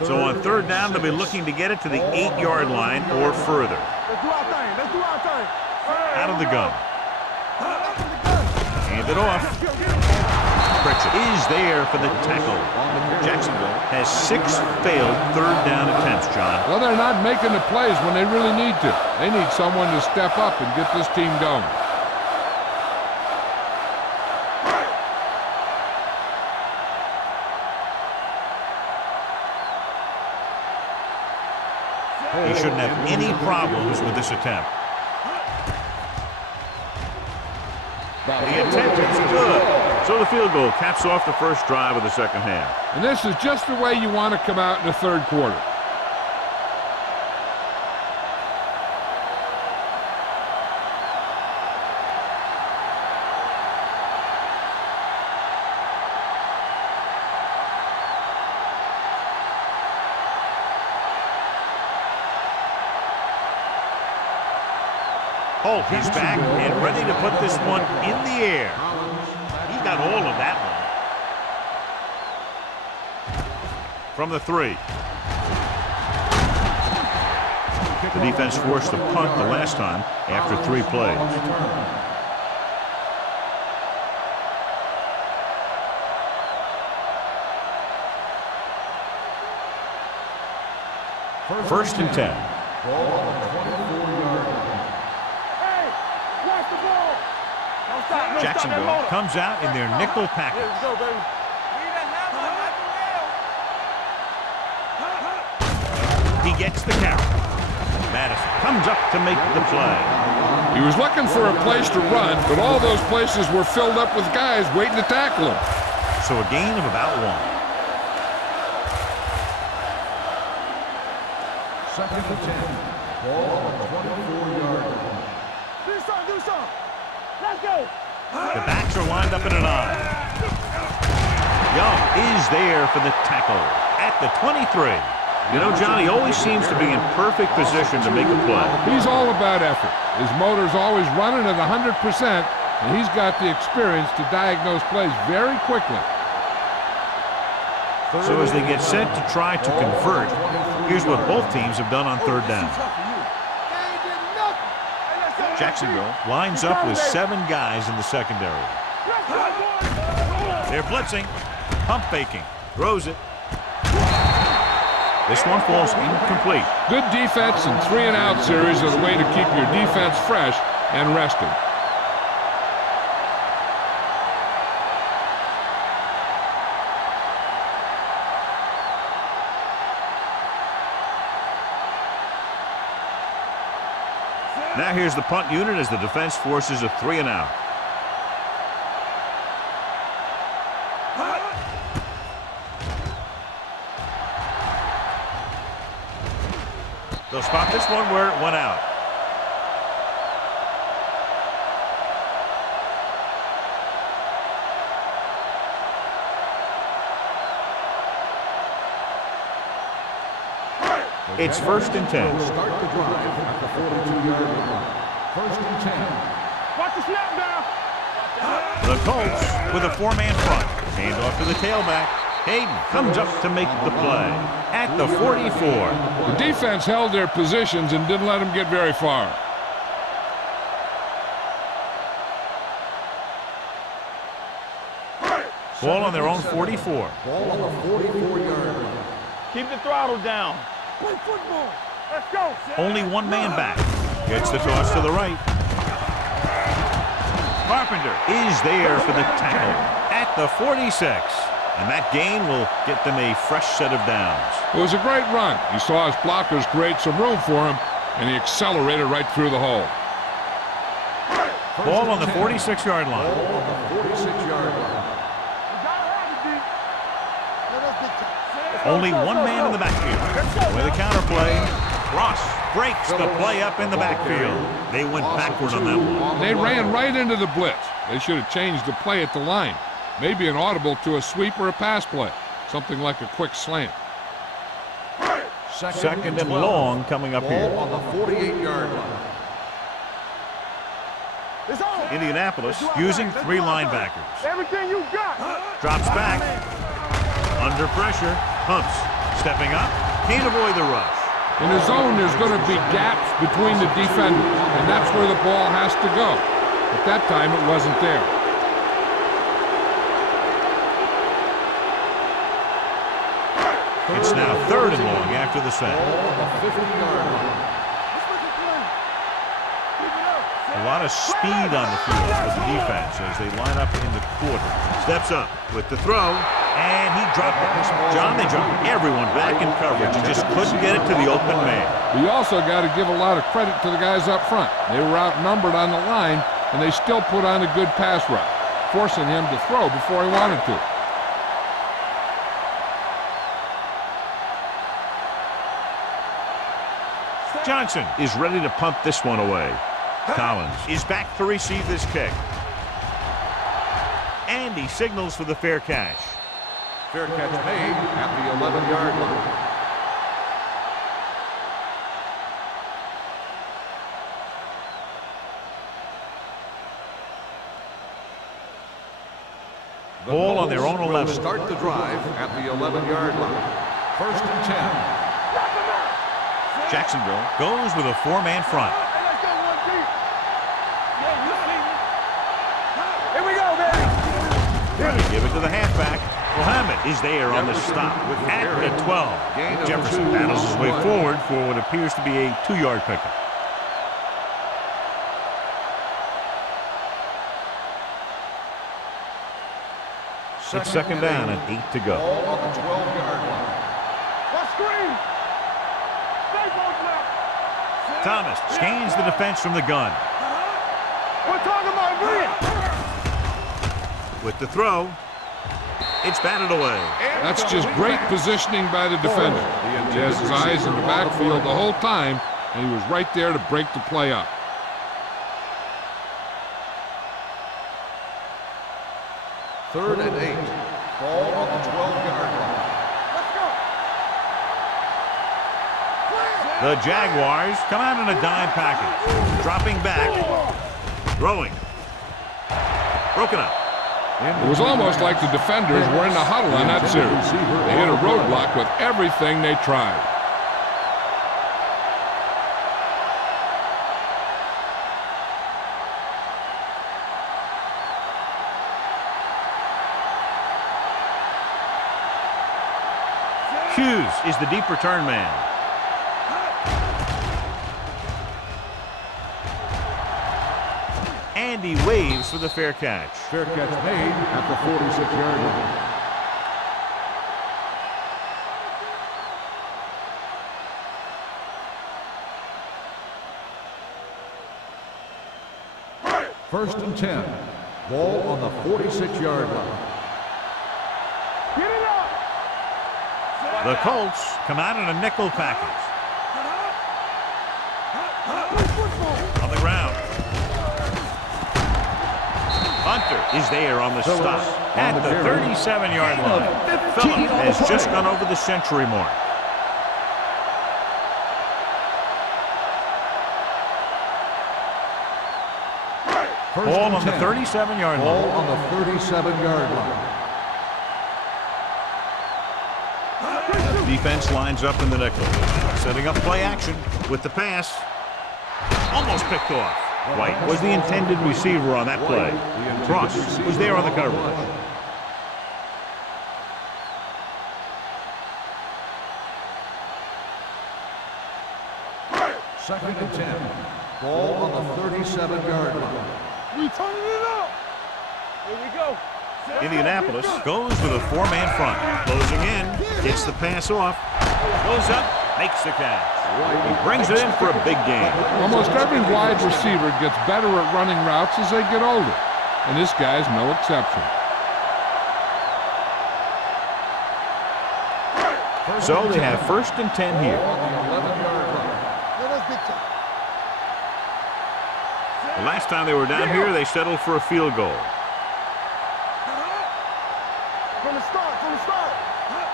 So on 3rd down, they'll be looking to get it to the 8-yard line or further. Let's do our thing. Let's do our thing. Out of the gun. Hand it off. Pritchett is there for the tackle. Jacksonville has 6 failed 3rd down attempts, John. Well, they're not making the plays when they really need to. They need someone to step up and get this team going. He shouldn't have any problems with this attempt. The attempt is good. So the field goal caps off the first drive of the second half. And this is just the way you want to come out in the 3rd quarter. Holt is back and ready to put this one in the air. He got all of that one. From the 3. The defense forced a punt the last time after 3 plays. First and 10. Ball on the 24-yard line. Hey, watch the ball. Don't stop, don't stop that Jacksonville motor. comes out in their nickel package. Let's go, baby. He gets the carry. Madison comes up to make the play. He was looking for a place to run, but all those places were filled up with guys waiting to tackle him. So a gain of about 1. Second and 10. Ball on the 24-yard line. Do something. Let's go. The backs are lined up in an I. Young is there for the tackle at the 23. You know, John, he always seems to be in perfect position to make a play. He's all about effort. His motor's always running at 100%, and he's got the experience to diagnose plays very quickly. So as they get set to try to convert, here's what both teams have done on 3rd down. Jacksonville lines up with 7 guys in the secondary. They're blitzing, pump faking, throws it. This one falls incomplete. Good defense and 3-and-out series are the way to keep your defense fresh and rested. Now here's the punt unit as the defense forces a 3-and-out. They'll spot this one where it went out. It's 1st and 10. Start the drive at the 42-yard line. 1st and 10. Watch the snap down. The Colts with a 4-man front. Hand off to the tailback. Hayden comes up to make the play at the 44. The defense held their positions and didn't let them get very far. Ball on their own 44. Ball on the 44-yard line. Keep the throttle down. Play football. Let's go. Only 1 man back. Gets the toss to the right. Carpenter is there for the tackle at the 46. And that gain will get them a fresh set of downs. It was a great run. He saw his blockers create some room for him, and he accelerated right through the hole. Ball on the 46-yard line. Ball on the 46-yard line. Only 1 man in the backfield. With a counter play, Ross breaks the play up in the backfield. They went backward on that one. They ran right into the blitz. They should have changed the play at the line. Maybe an audible to a sweep or a pass play. Something like a quick slant. Second and long coming up here. Ball on the 48-yard line. Indianapolis using 3 linebackers. Everything you got. Drops back. Under pressure. Humps. Stepping up. Can't avoid the rush. In the zone, there's going to be gaps between the defenders, and that's where the ball has to go. At that time, it wasn't there. It's now 3rd and long after the sack. Ball on the 50-yard line. A lot of speed on the field for the defense as they line up in the quarter. Steps up with the throw, and he dropped it. John, they dropped everyone back in coverage and just couldn't get it to the open man. We also got to give a lot of credit to the guys up front. They were outnumbered on the line, and they still put on a good pass rush, forcing him to throw before he wanted to. Johnson is ready to punt this one away. Collins is back to receive this kick. And he signals for the fair catch. Fair catch made at the 11-yard line. Ball on their own 11. Start the drive at the 11-yard line. 1st and 10. Jacksonville goes with a 4-man front. Hey, let's go one deep. Yeah, you see me. Here we go, baby. Trying to give it to the halfback. Muhammad is there on the stop at the 12. Jefferson battles his way forward for what appears to be a 2-yard pickup. It's second down and 8 to go. Ball on the 12-yard line. What screen? Stay both left. Thomas scans the defense from the gun. We're talking about real. With the throw, it's batted away. That's just great positioning by the defender. He has his eyes in the backfield the whole time, and he was right there to break the play up. Third and 8. Ball on the 12-yard line. The Jaguars come out in a dime package. Dropping back. Throwing. Broken up. It was almost like the defenders were in the huddle on that series. They hit a roadblock with everything they tried. Hughes is the deep return man. And he waves for the fair catch. Fair catch made at the 46-yard line. First and 10. Ball on the 46-yard line. Get it up. The Colts come out in a nickel package. On the ground. Hunter is there on the stop at the 37-yard line. Phillip has just gone over the century mark. Ball on the 37-yard line. Ball on the 37-yard line. Defense lines up in the nickel. Setting up play action with the pass. Almost picked off. White was the intended receiver on that play. Cross was there on the coverage. Second and 10. Ball on the 37-yard line. We turning it up. Here we go. Indianapolis goes with a 4-man front. Closing in, gets the pass off, goes up, makes the catch. He brings it in for a big game. Almost every wide receiver gets better at running routes as they get older, and this guy's no exception. So they have first and 10 here. On the 11-yard line. The last time they were down here, they settled for a field goal. From the start, from the start.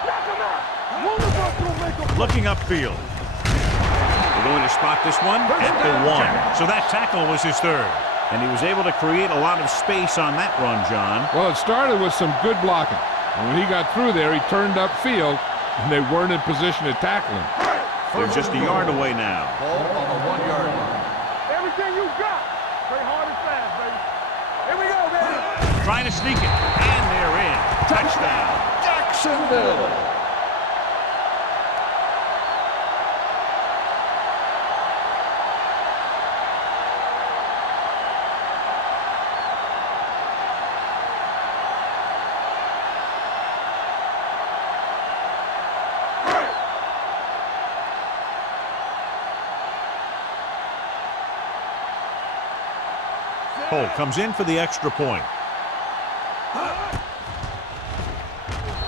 Knock him out. One of us gonna make him. Looking upfield. They're going to spot this one at the 1. So that tackle was his third. And he was able to create a lot of space on that run, John. Well, it started with some good blocking. And when he got through there, he turned upfield, and they weren't in position to tackle him. They're just a yard away now. Ball on the 1-yard line. Everything you got. Play hard and fast, baby. Here we go, baby. Trying to sneak it. And they're in. Touchdown. Jacksonville. Cole comes in for the extra point.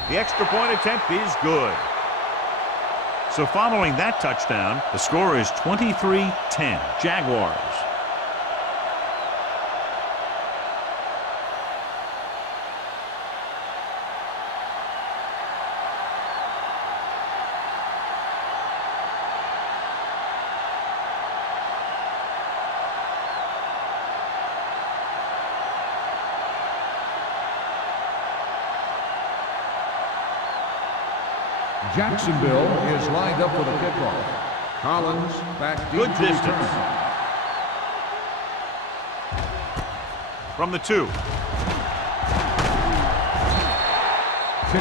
The extra point attempt is good. So following that touchdown, the score is 23-10, Jaguars. Jacksonville is lined up for the kickoff. Collins back deep Good to distance. return. From the 2.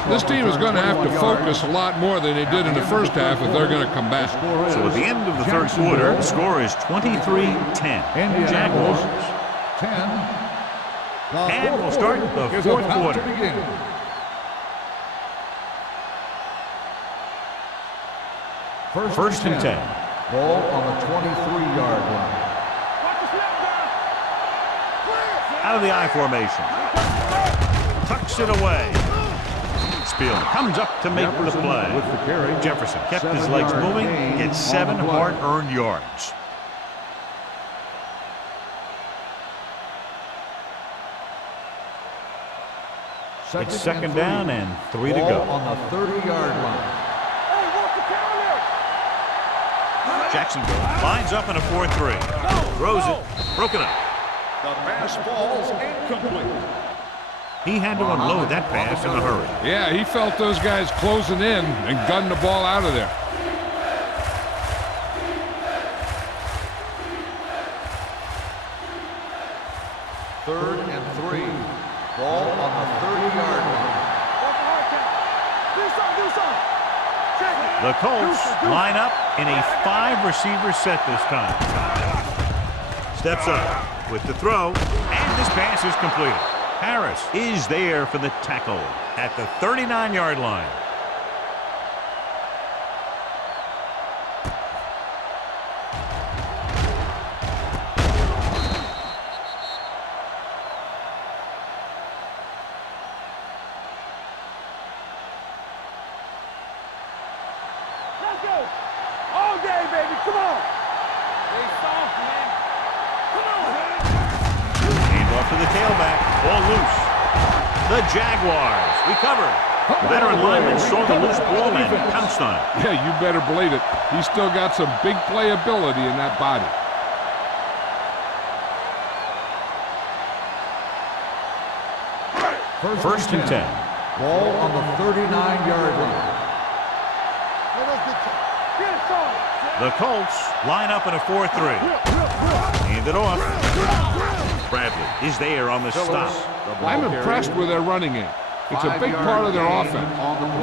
This team is going to have to focus a lot more than they did in the first half if they're going to come back. So at the end of the third quarter, the score is 23-10. Jaguars. 10. And we'll start the fourth quarter. First and 10. Ball on the 23-yard line. Out of the I formation. Tucks it away. Spielman comes up to make the play. With the carry. Jefferson kept his legs moving, gets 7 hard-earned yards. It's second down and 3 to go. On the 30-yard line. Jacksonville lines up in a 4-3. Throws it. Broken up. The pass falls incomplete. He had to unload that pass in a hurry. Yeah, he felt those guys closing in and gunned the ball out of there. Third and 3. Ball on the 30-yard line. The Colts line up in a 5-receiver set this time. Steps up with the throw, and this pass is completed. Harris is there for the tackle at the 39-yard line. Let's go. All day, baby. Come on. Stay soft, man. Come on. Hand off to the tailback. Ball loose. The Jaguars recover. The veteran lineman saw the loose ball and pounced on it. Yeah, you better believe it. He's still got some big playability in that body. First and 10. Ball on the 39-yard line. The Colts line up in a 4-3. Hand it off. Bradley is there on the stop. I'm impressed with their running game. It's a big part of their offense.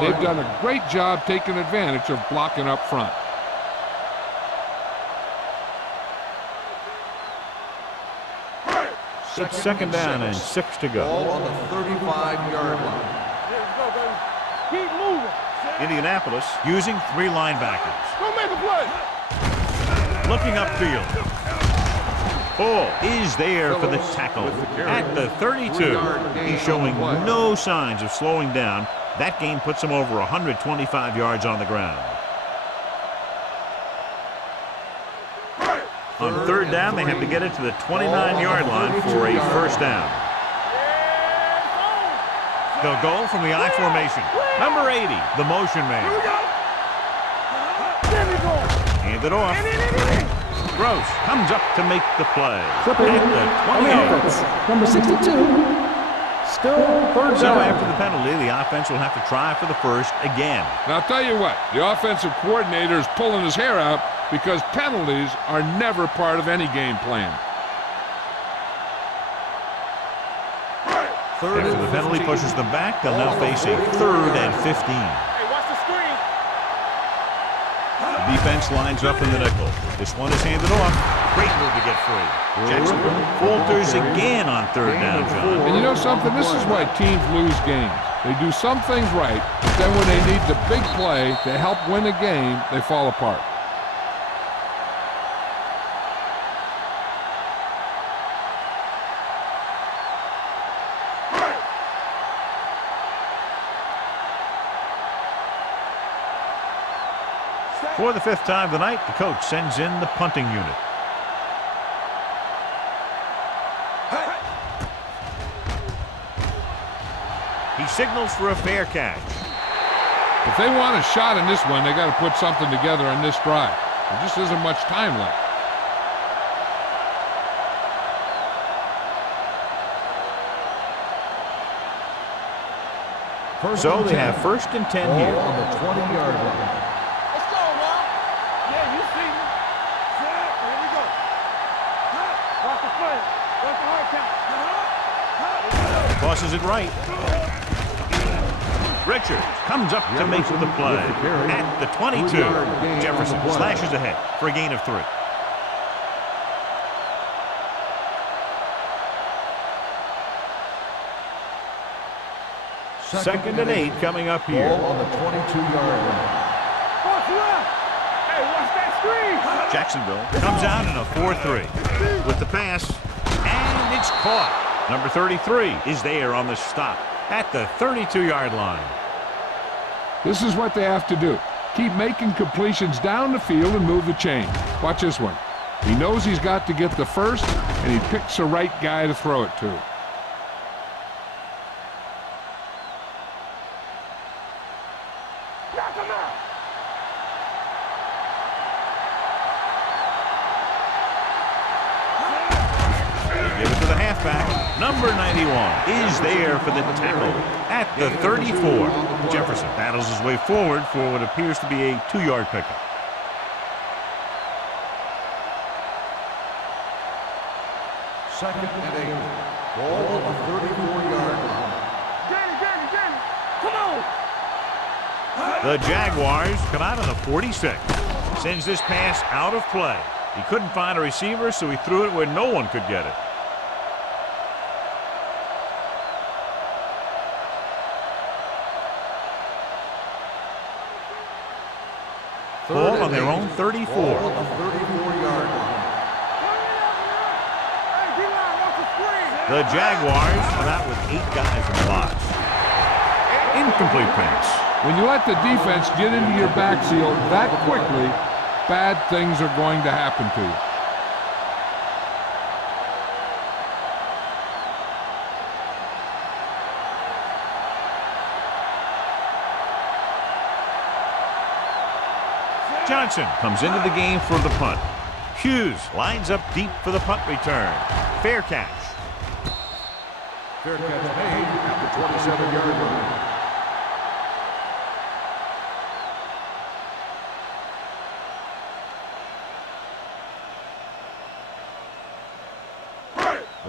They've done a great job taking advantage of blocking up front. It's second down and 6 to go. Ball on the 35-yard line. Keep moving. Indianapolis using 3 linebackers. Go make a play. Looking upfield. Hall is there for the tackle at the 32. He's showing no signs of slowing down. That game puts him over 125 yards on the ground. On third down, they have to get it to the 29-yard line for a first down. They'll go from the I formation. Number 80, the motion man. Hand it off. Gross comes up to make the play. Flipping At the on the 28. offense. Number 62. Still third So down. after the penalty, the offense will have to try for the first again. Now, I'll tell you what, the offensive coordinator is pulling his hair out because penalties are never part of any game plan. After the penalty pushes them back, they'll now face a 3rd and 15. Hey, watch the screen. The defense lines up in the nickel. This one is handed off. Great move to get free. Jacksonville falters again on third down, John. And you know something? This is why teams lose games. They do some things right, but then when they need the big play to help win the game, they fall apart. For the 5th time tonight, the coach sends in the punting unit. He signals for a fair catch. If they want a shot in this one, they got to put something together on this drive. There just isn't much time left. So they have 1st and 10 here. Ball on the 20-yard line. Let's go, Ron. Yeah, you see Tosses it right. Richards comes up to make the play at the 22. Jefferson slashes ahead for a gain of 3. Second and 8 coming up here. Ball on the 22-yard line. Hey, watch that screen. Jacksonville comes out in a 4-3 with the pass, and it's caught. Number 33 is there on the stop at the 32-yard line. This is what they have to do. Keep making completions down the field and move the chain. Watch this one. He knows he's got to get the first, and he picks the right guy to throw it to. Knock him out. Give it to the halfback. Number 91 is there for the tackle at the 34. Jefferson battles his way forward for what appears to be a 2-yard pickup. Second and 8. Ball on the 34-yard line. Danny. Come on. The Jaguars come out on the 46. Sends this pass out of play. He couldn't find a receiver, so he threw it where no one could get it. Ball on their own 34. Ball on the 34-yard line. Hey, D-line, watch the screen. The Jaguars come out with 8 guys in the box. Incomplete pass. When you let the defense get into your backfield that quickly, bad things are going to happen to you. Johnson comes into the game for the punt. Hughes lines up deep for the punt return. Fair catch. Fair catch made at the 27-yard line.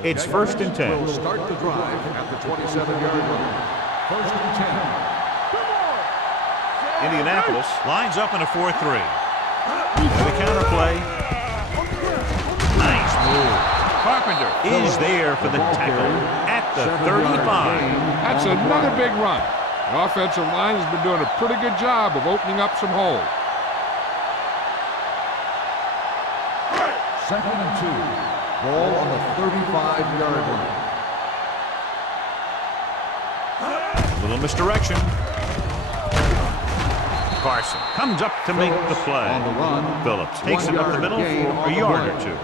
It's first and 10. Will start the drive at the 27-yard line. First and 10. Indianapolis lines up in a 4-3. The counter play. Nice move. Carpenter is there for the tackle at the 35. That's another big run. The offensive line has been doing a pretty good job of opening up some holes. Second and 2. Ball on the 35-yard line. Little misdirection. Carson comes up to make the play. On the run. Phillips takes it up the middle for a yard or 2.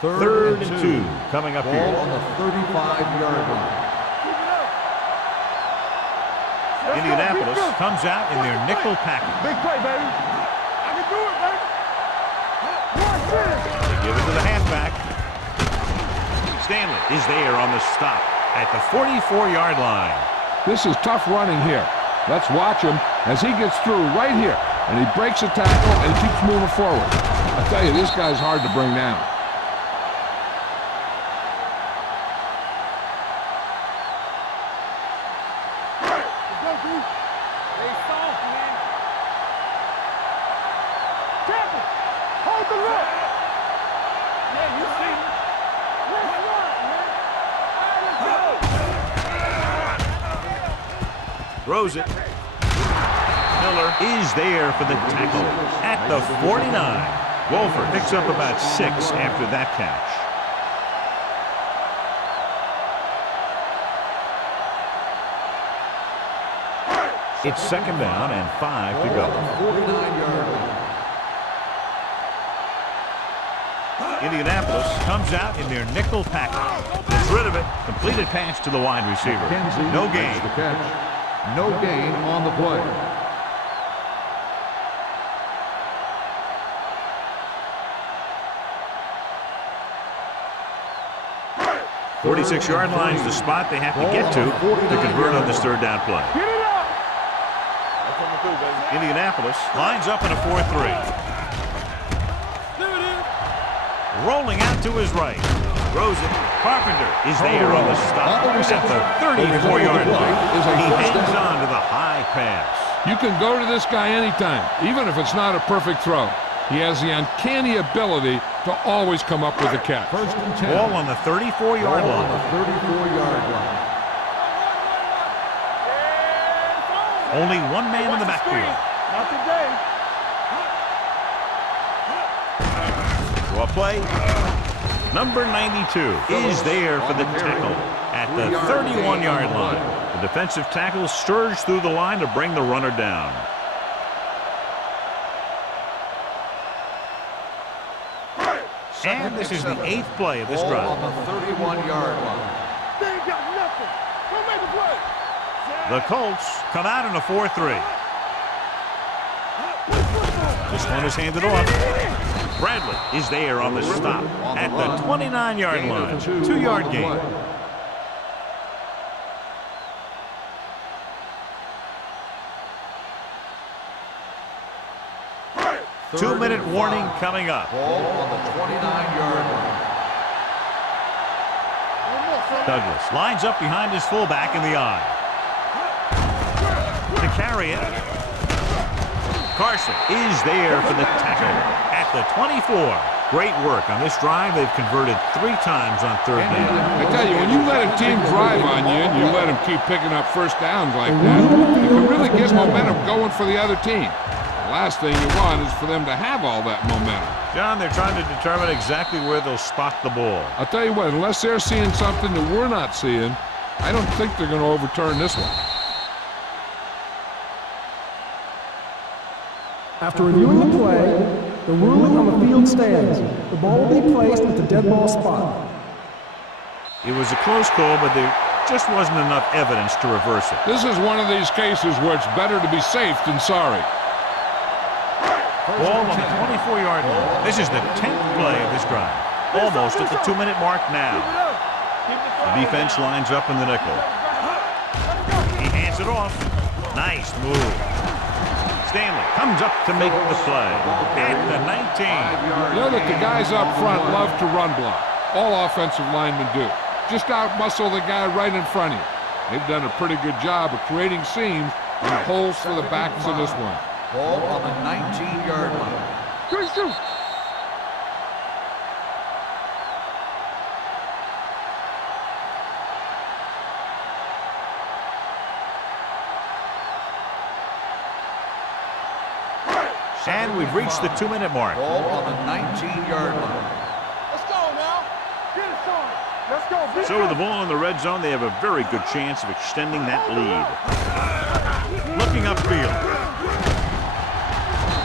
Third and 2 coming up Ball here. on the 35-yard line. Indianapolis comes out in their nickel package. Big play, baby. I can do it, baby. Watch this. They give it to the halfback. Stanley is there on the stop at the 44-yard line. This is tough running here. Let's watch him as he gets through right here, and he breaks a tackle and keeps moving forward. I tell you, this guy's hard to bring down. They soft, man. Tackle. Hold the look. Yeah, you see. Let's run, man. All right, let's go. Throws it. Miller is there for the tackle at the 49. Wolford picks up about 6 after that catch. It's second down and 5 to go. 49-yard line. Indianapolis comes out in their nickel package. Gets rid of it. Completed pass to the wide receiver. Kenzie No makes gain. the catch. No gain on the play. The 46-yard line is the spot they have to get to convert on this third down play. Get it up. That's coming through, baby. Indianapolis lines up in a 4-3. Rolling out to his right. Throws it. Carpenter is there on the stop at the 34-yard line. He hangs on to the high pass. You can go to this guy anytime, even if it's not a perfect throw. He has the uncanny ability to always come up with a catch. First and 10. Ball on the 34-yard Ball line. on the 34-yard line. Only one man in the backfield. Not today. To a play. Number 92 is there for the tackle at the 31-yard line. The defensive tackle surged through the line to bring the runner down. And this is the 8th play of this Ball drive. on the 31-yard line. They ain't got nothing. Don't make a play. The Colts come out in a 4-3. This one is handed off. Bradley is there on the stop at the 29-yard line. 2-yard gain. 2-minute warning coming up. Ball on the 29-yard line. Douglas lines up behind his fullback in the eye. To carry it. Carson is there for the tackle at the 24. Great work on this drive. They've converted 3 times on 3rd down. I tell you, when you let a team drive on you and you let them keep picking up first downs like that, you can really get momentum going for the other team. The last thing you want is for them to have all that momentum. John, they're trying to determine exactly where they'll spot the ball. I'll tell you what, unless they're seeing something that we're not seeing, I don't think they're going to overturn this one. After reviewing the play, the ruling on the field stands. The ball will be placed at the dead ball spot. It was a close call, but there just wasn't enough evidence to reverse it. This is one of these cases where it's better to be safe than sorry. Ball on the 24-yard line. This is the 10th play of this drive. Almost at the 2-minute mark now. The defense lines up in the nickel. He hands it off. Nice move. Stanley comes up to make the play at the 19. You know that the guys up front love to run block. All offensive linemen do. Just out-muscle the guy right in front of you. They've done a pretty good job of creating seams and holes for the backs in this one. Ball on the 19-yard line. And we've reached the 2-minute mark. Ball on the 19-yard line. Let's go now. Get it, son. Let's go. So with the ball in the red zone, they have a very good chance of extending that lead. Looking upfield.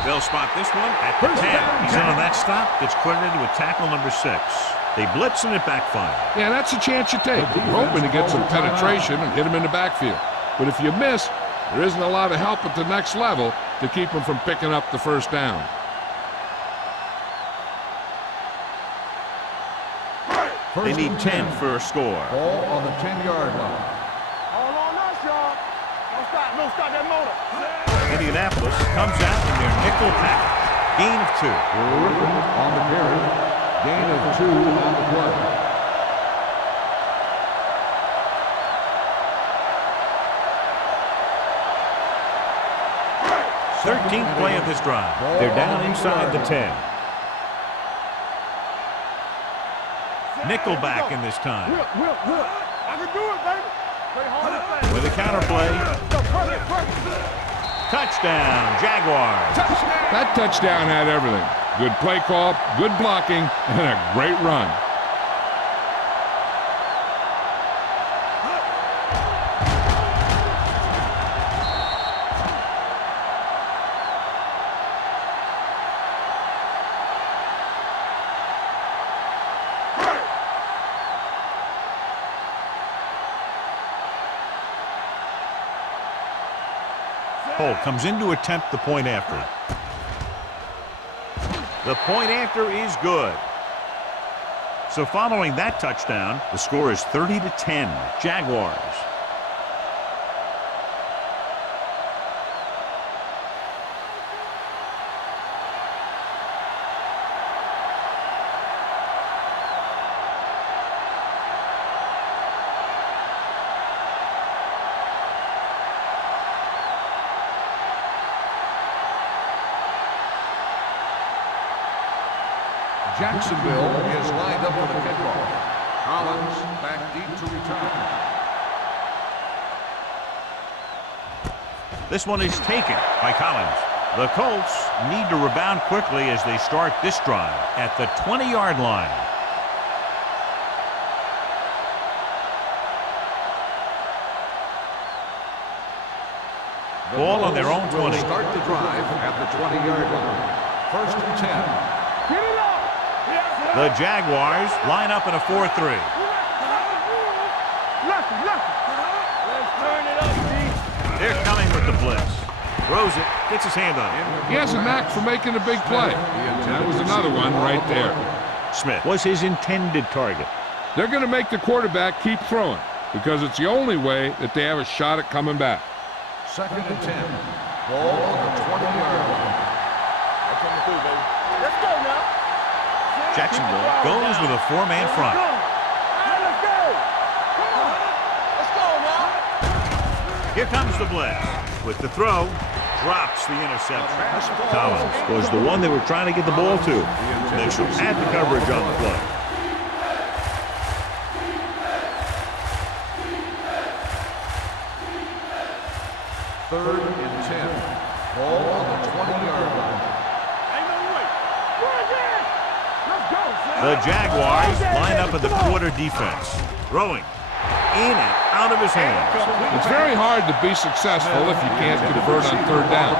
They'll spot this one at the 10. He's in on that stop. Gets credited with tackle number 6. They blitz and it backfires. Yeah, that's a chance you take. You're hoping to get some penetration and hit him in the backfield. But if you miss, there isn't a lot of help at the next level to keep them from picking up the first down. They need 10 for a score. Ball on the 10-yard line. All on us, y'all. Don't stop that motor. Indianapolis comes out in their nickel package. Gain of 2. On the carry. Gain of 2 on the play. 13th play of this drive. They're down inside the 10. Nickelback in this time. Look. I can do it, baby. Play hard and fast. With a counterplay. Touchdown, Jaguars. That touchdown had everything. Good play call, good blocking, and a great run. Holt comes in to attempt the point after. The point after is good. So following that touchdown, the score is 30-10, Jaguars. Jacksonville is lined up for the kickoff. Collins back deep to return. This one is taken by Collins. The Colts need to rebound quickly as they start this drive at the 20-yard line. Ball on their own 20. Will start the drive at the 20-yard line. 1st and 10. Get it up. The Jaguars line up in a 4-3. Let's turn it up, D. They're coming with the blitz. Throws it, gets his hand on it. He has a knack for making a big play. That was another one right there. Smith was his intended target. They're going to make the quarterback keep throwing because it's the only way that they have a shot at coming back. 2nd and 10. Ball on the 20-yard line. Let's go now. Jacksonville goes with a 4-man front. Let's go. Come on. Let's go now. Here comes the blitz. With the throw, drops the interception. Collins was the one they were trying to get the ball to. Mitchell had the coverage on the play. Third and 10. Ball on the 20-yard line. The Jaguars line up in the quarter defense. Throwing in and out of his hands. It's very hard to be successful if you can't convert on 3rd down.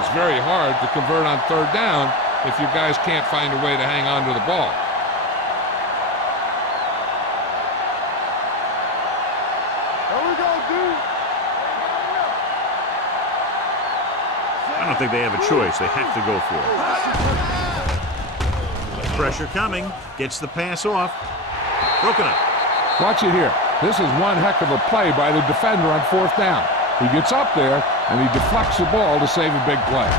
It's very hard to convert on 3rd down if you guys can't find a way to hang on to the ball. There we go, dude. I don't think they have a choice. They have to go for it. Pressure coming. Gets the pass off. Broken up. Watch it here. This is one heck of a play by the defender on 4th down. He gets up there, and he deflects the ball to save a big play.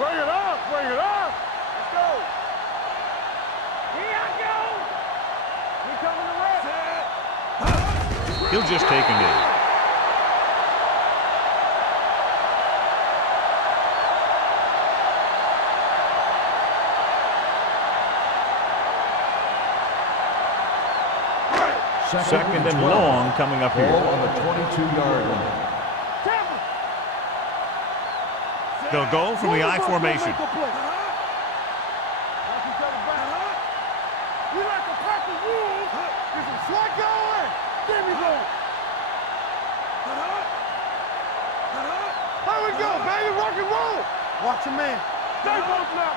Bring it up. Bring it up. Let's go. Here I go. We coming to rest. He'll just take a knee. Second and long coming up here. Ball on the 22-yard line. They'll go from the I formation. We like to practice rules. Get some slack going. There we go. There we go, baby. Rock and roll. Watch your man. Stay both now.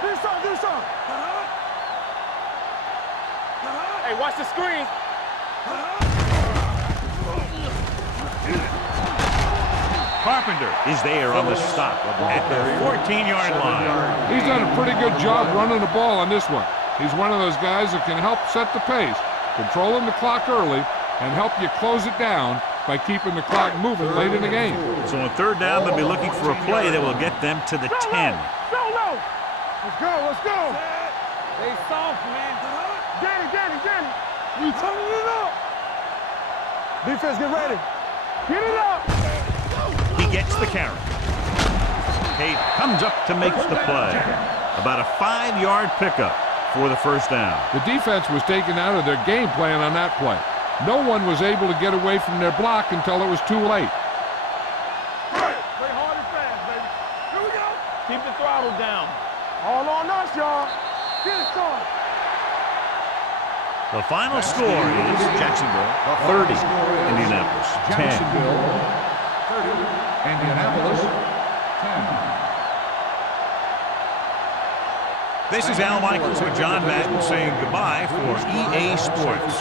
Do something. Do something. Hey, watch the screen. Carpenter is there on the stop at the 14-yard line. He's done a pretty good job running the ball on this one. He's one of those guys that can help set the pace, controlling the clock early, and help you close it down by keeping the clock moving late in the game. So on 3rd down, they'll be looking for a play that will get them to the 10. Let's go. Let's go. Stay soft, man. Danny. We turning it up. Defense, get ready. Get it up. He gets the carry. Tate comes up to make the play. About a 5-yard pickup for the 1st down. The defense was taken out of their game plan on that play. No one was able to get away from their block until it was too late. Play hard and fast, baby. Here we go. Keep the throttle down. All on us, y'all. Get it started. The final score is Jacksonville 30, Indianapolis 10. Jacksonville 30, Indianapolis 10. This is Al Michaels with John Madden saying goodbye for EA Sports.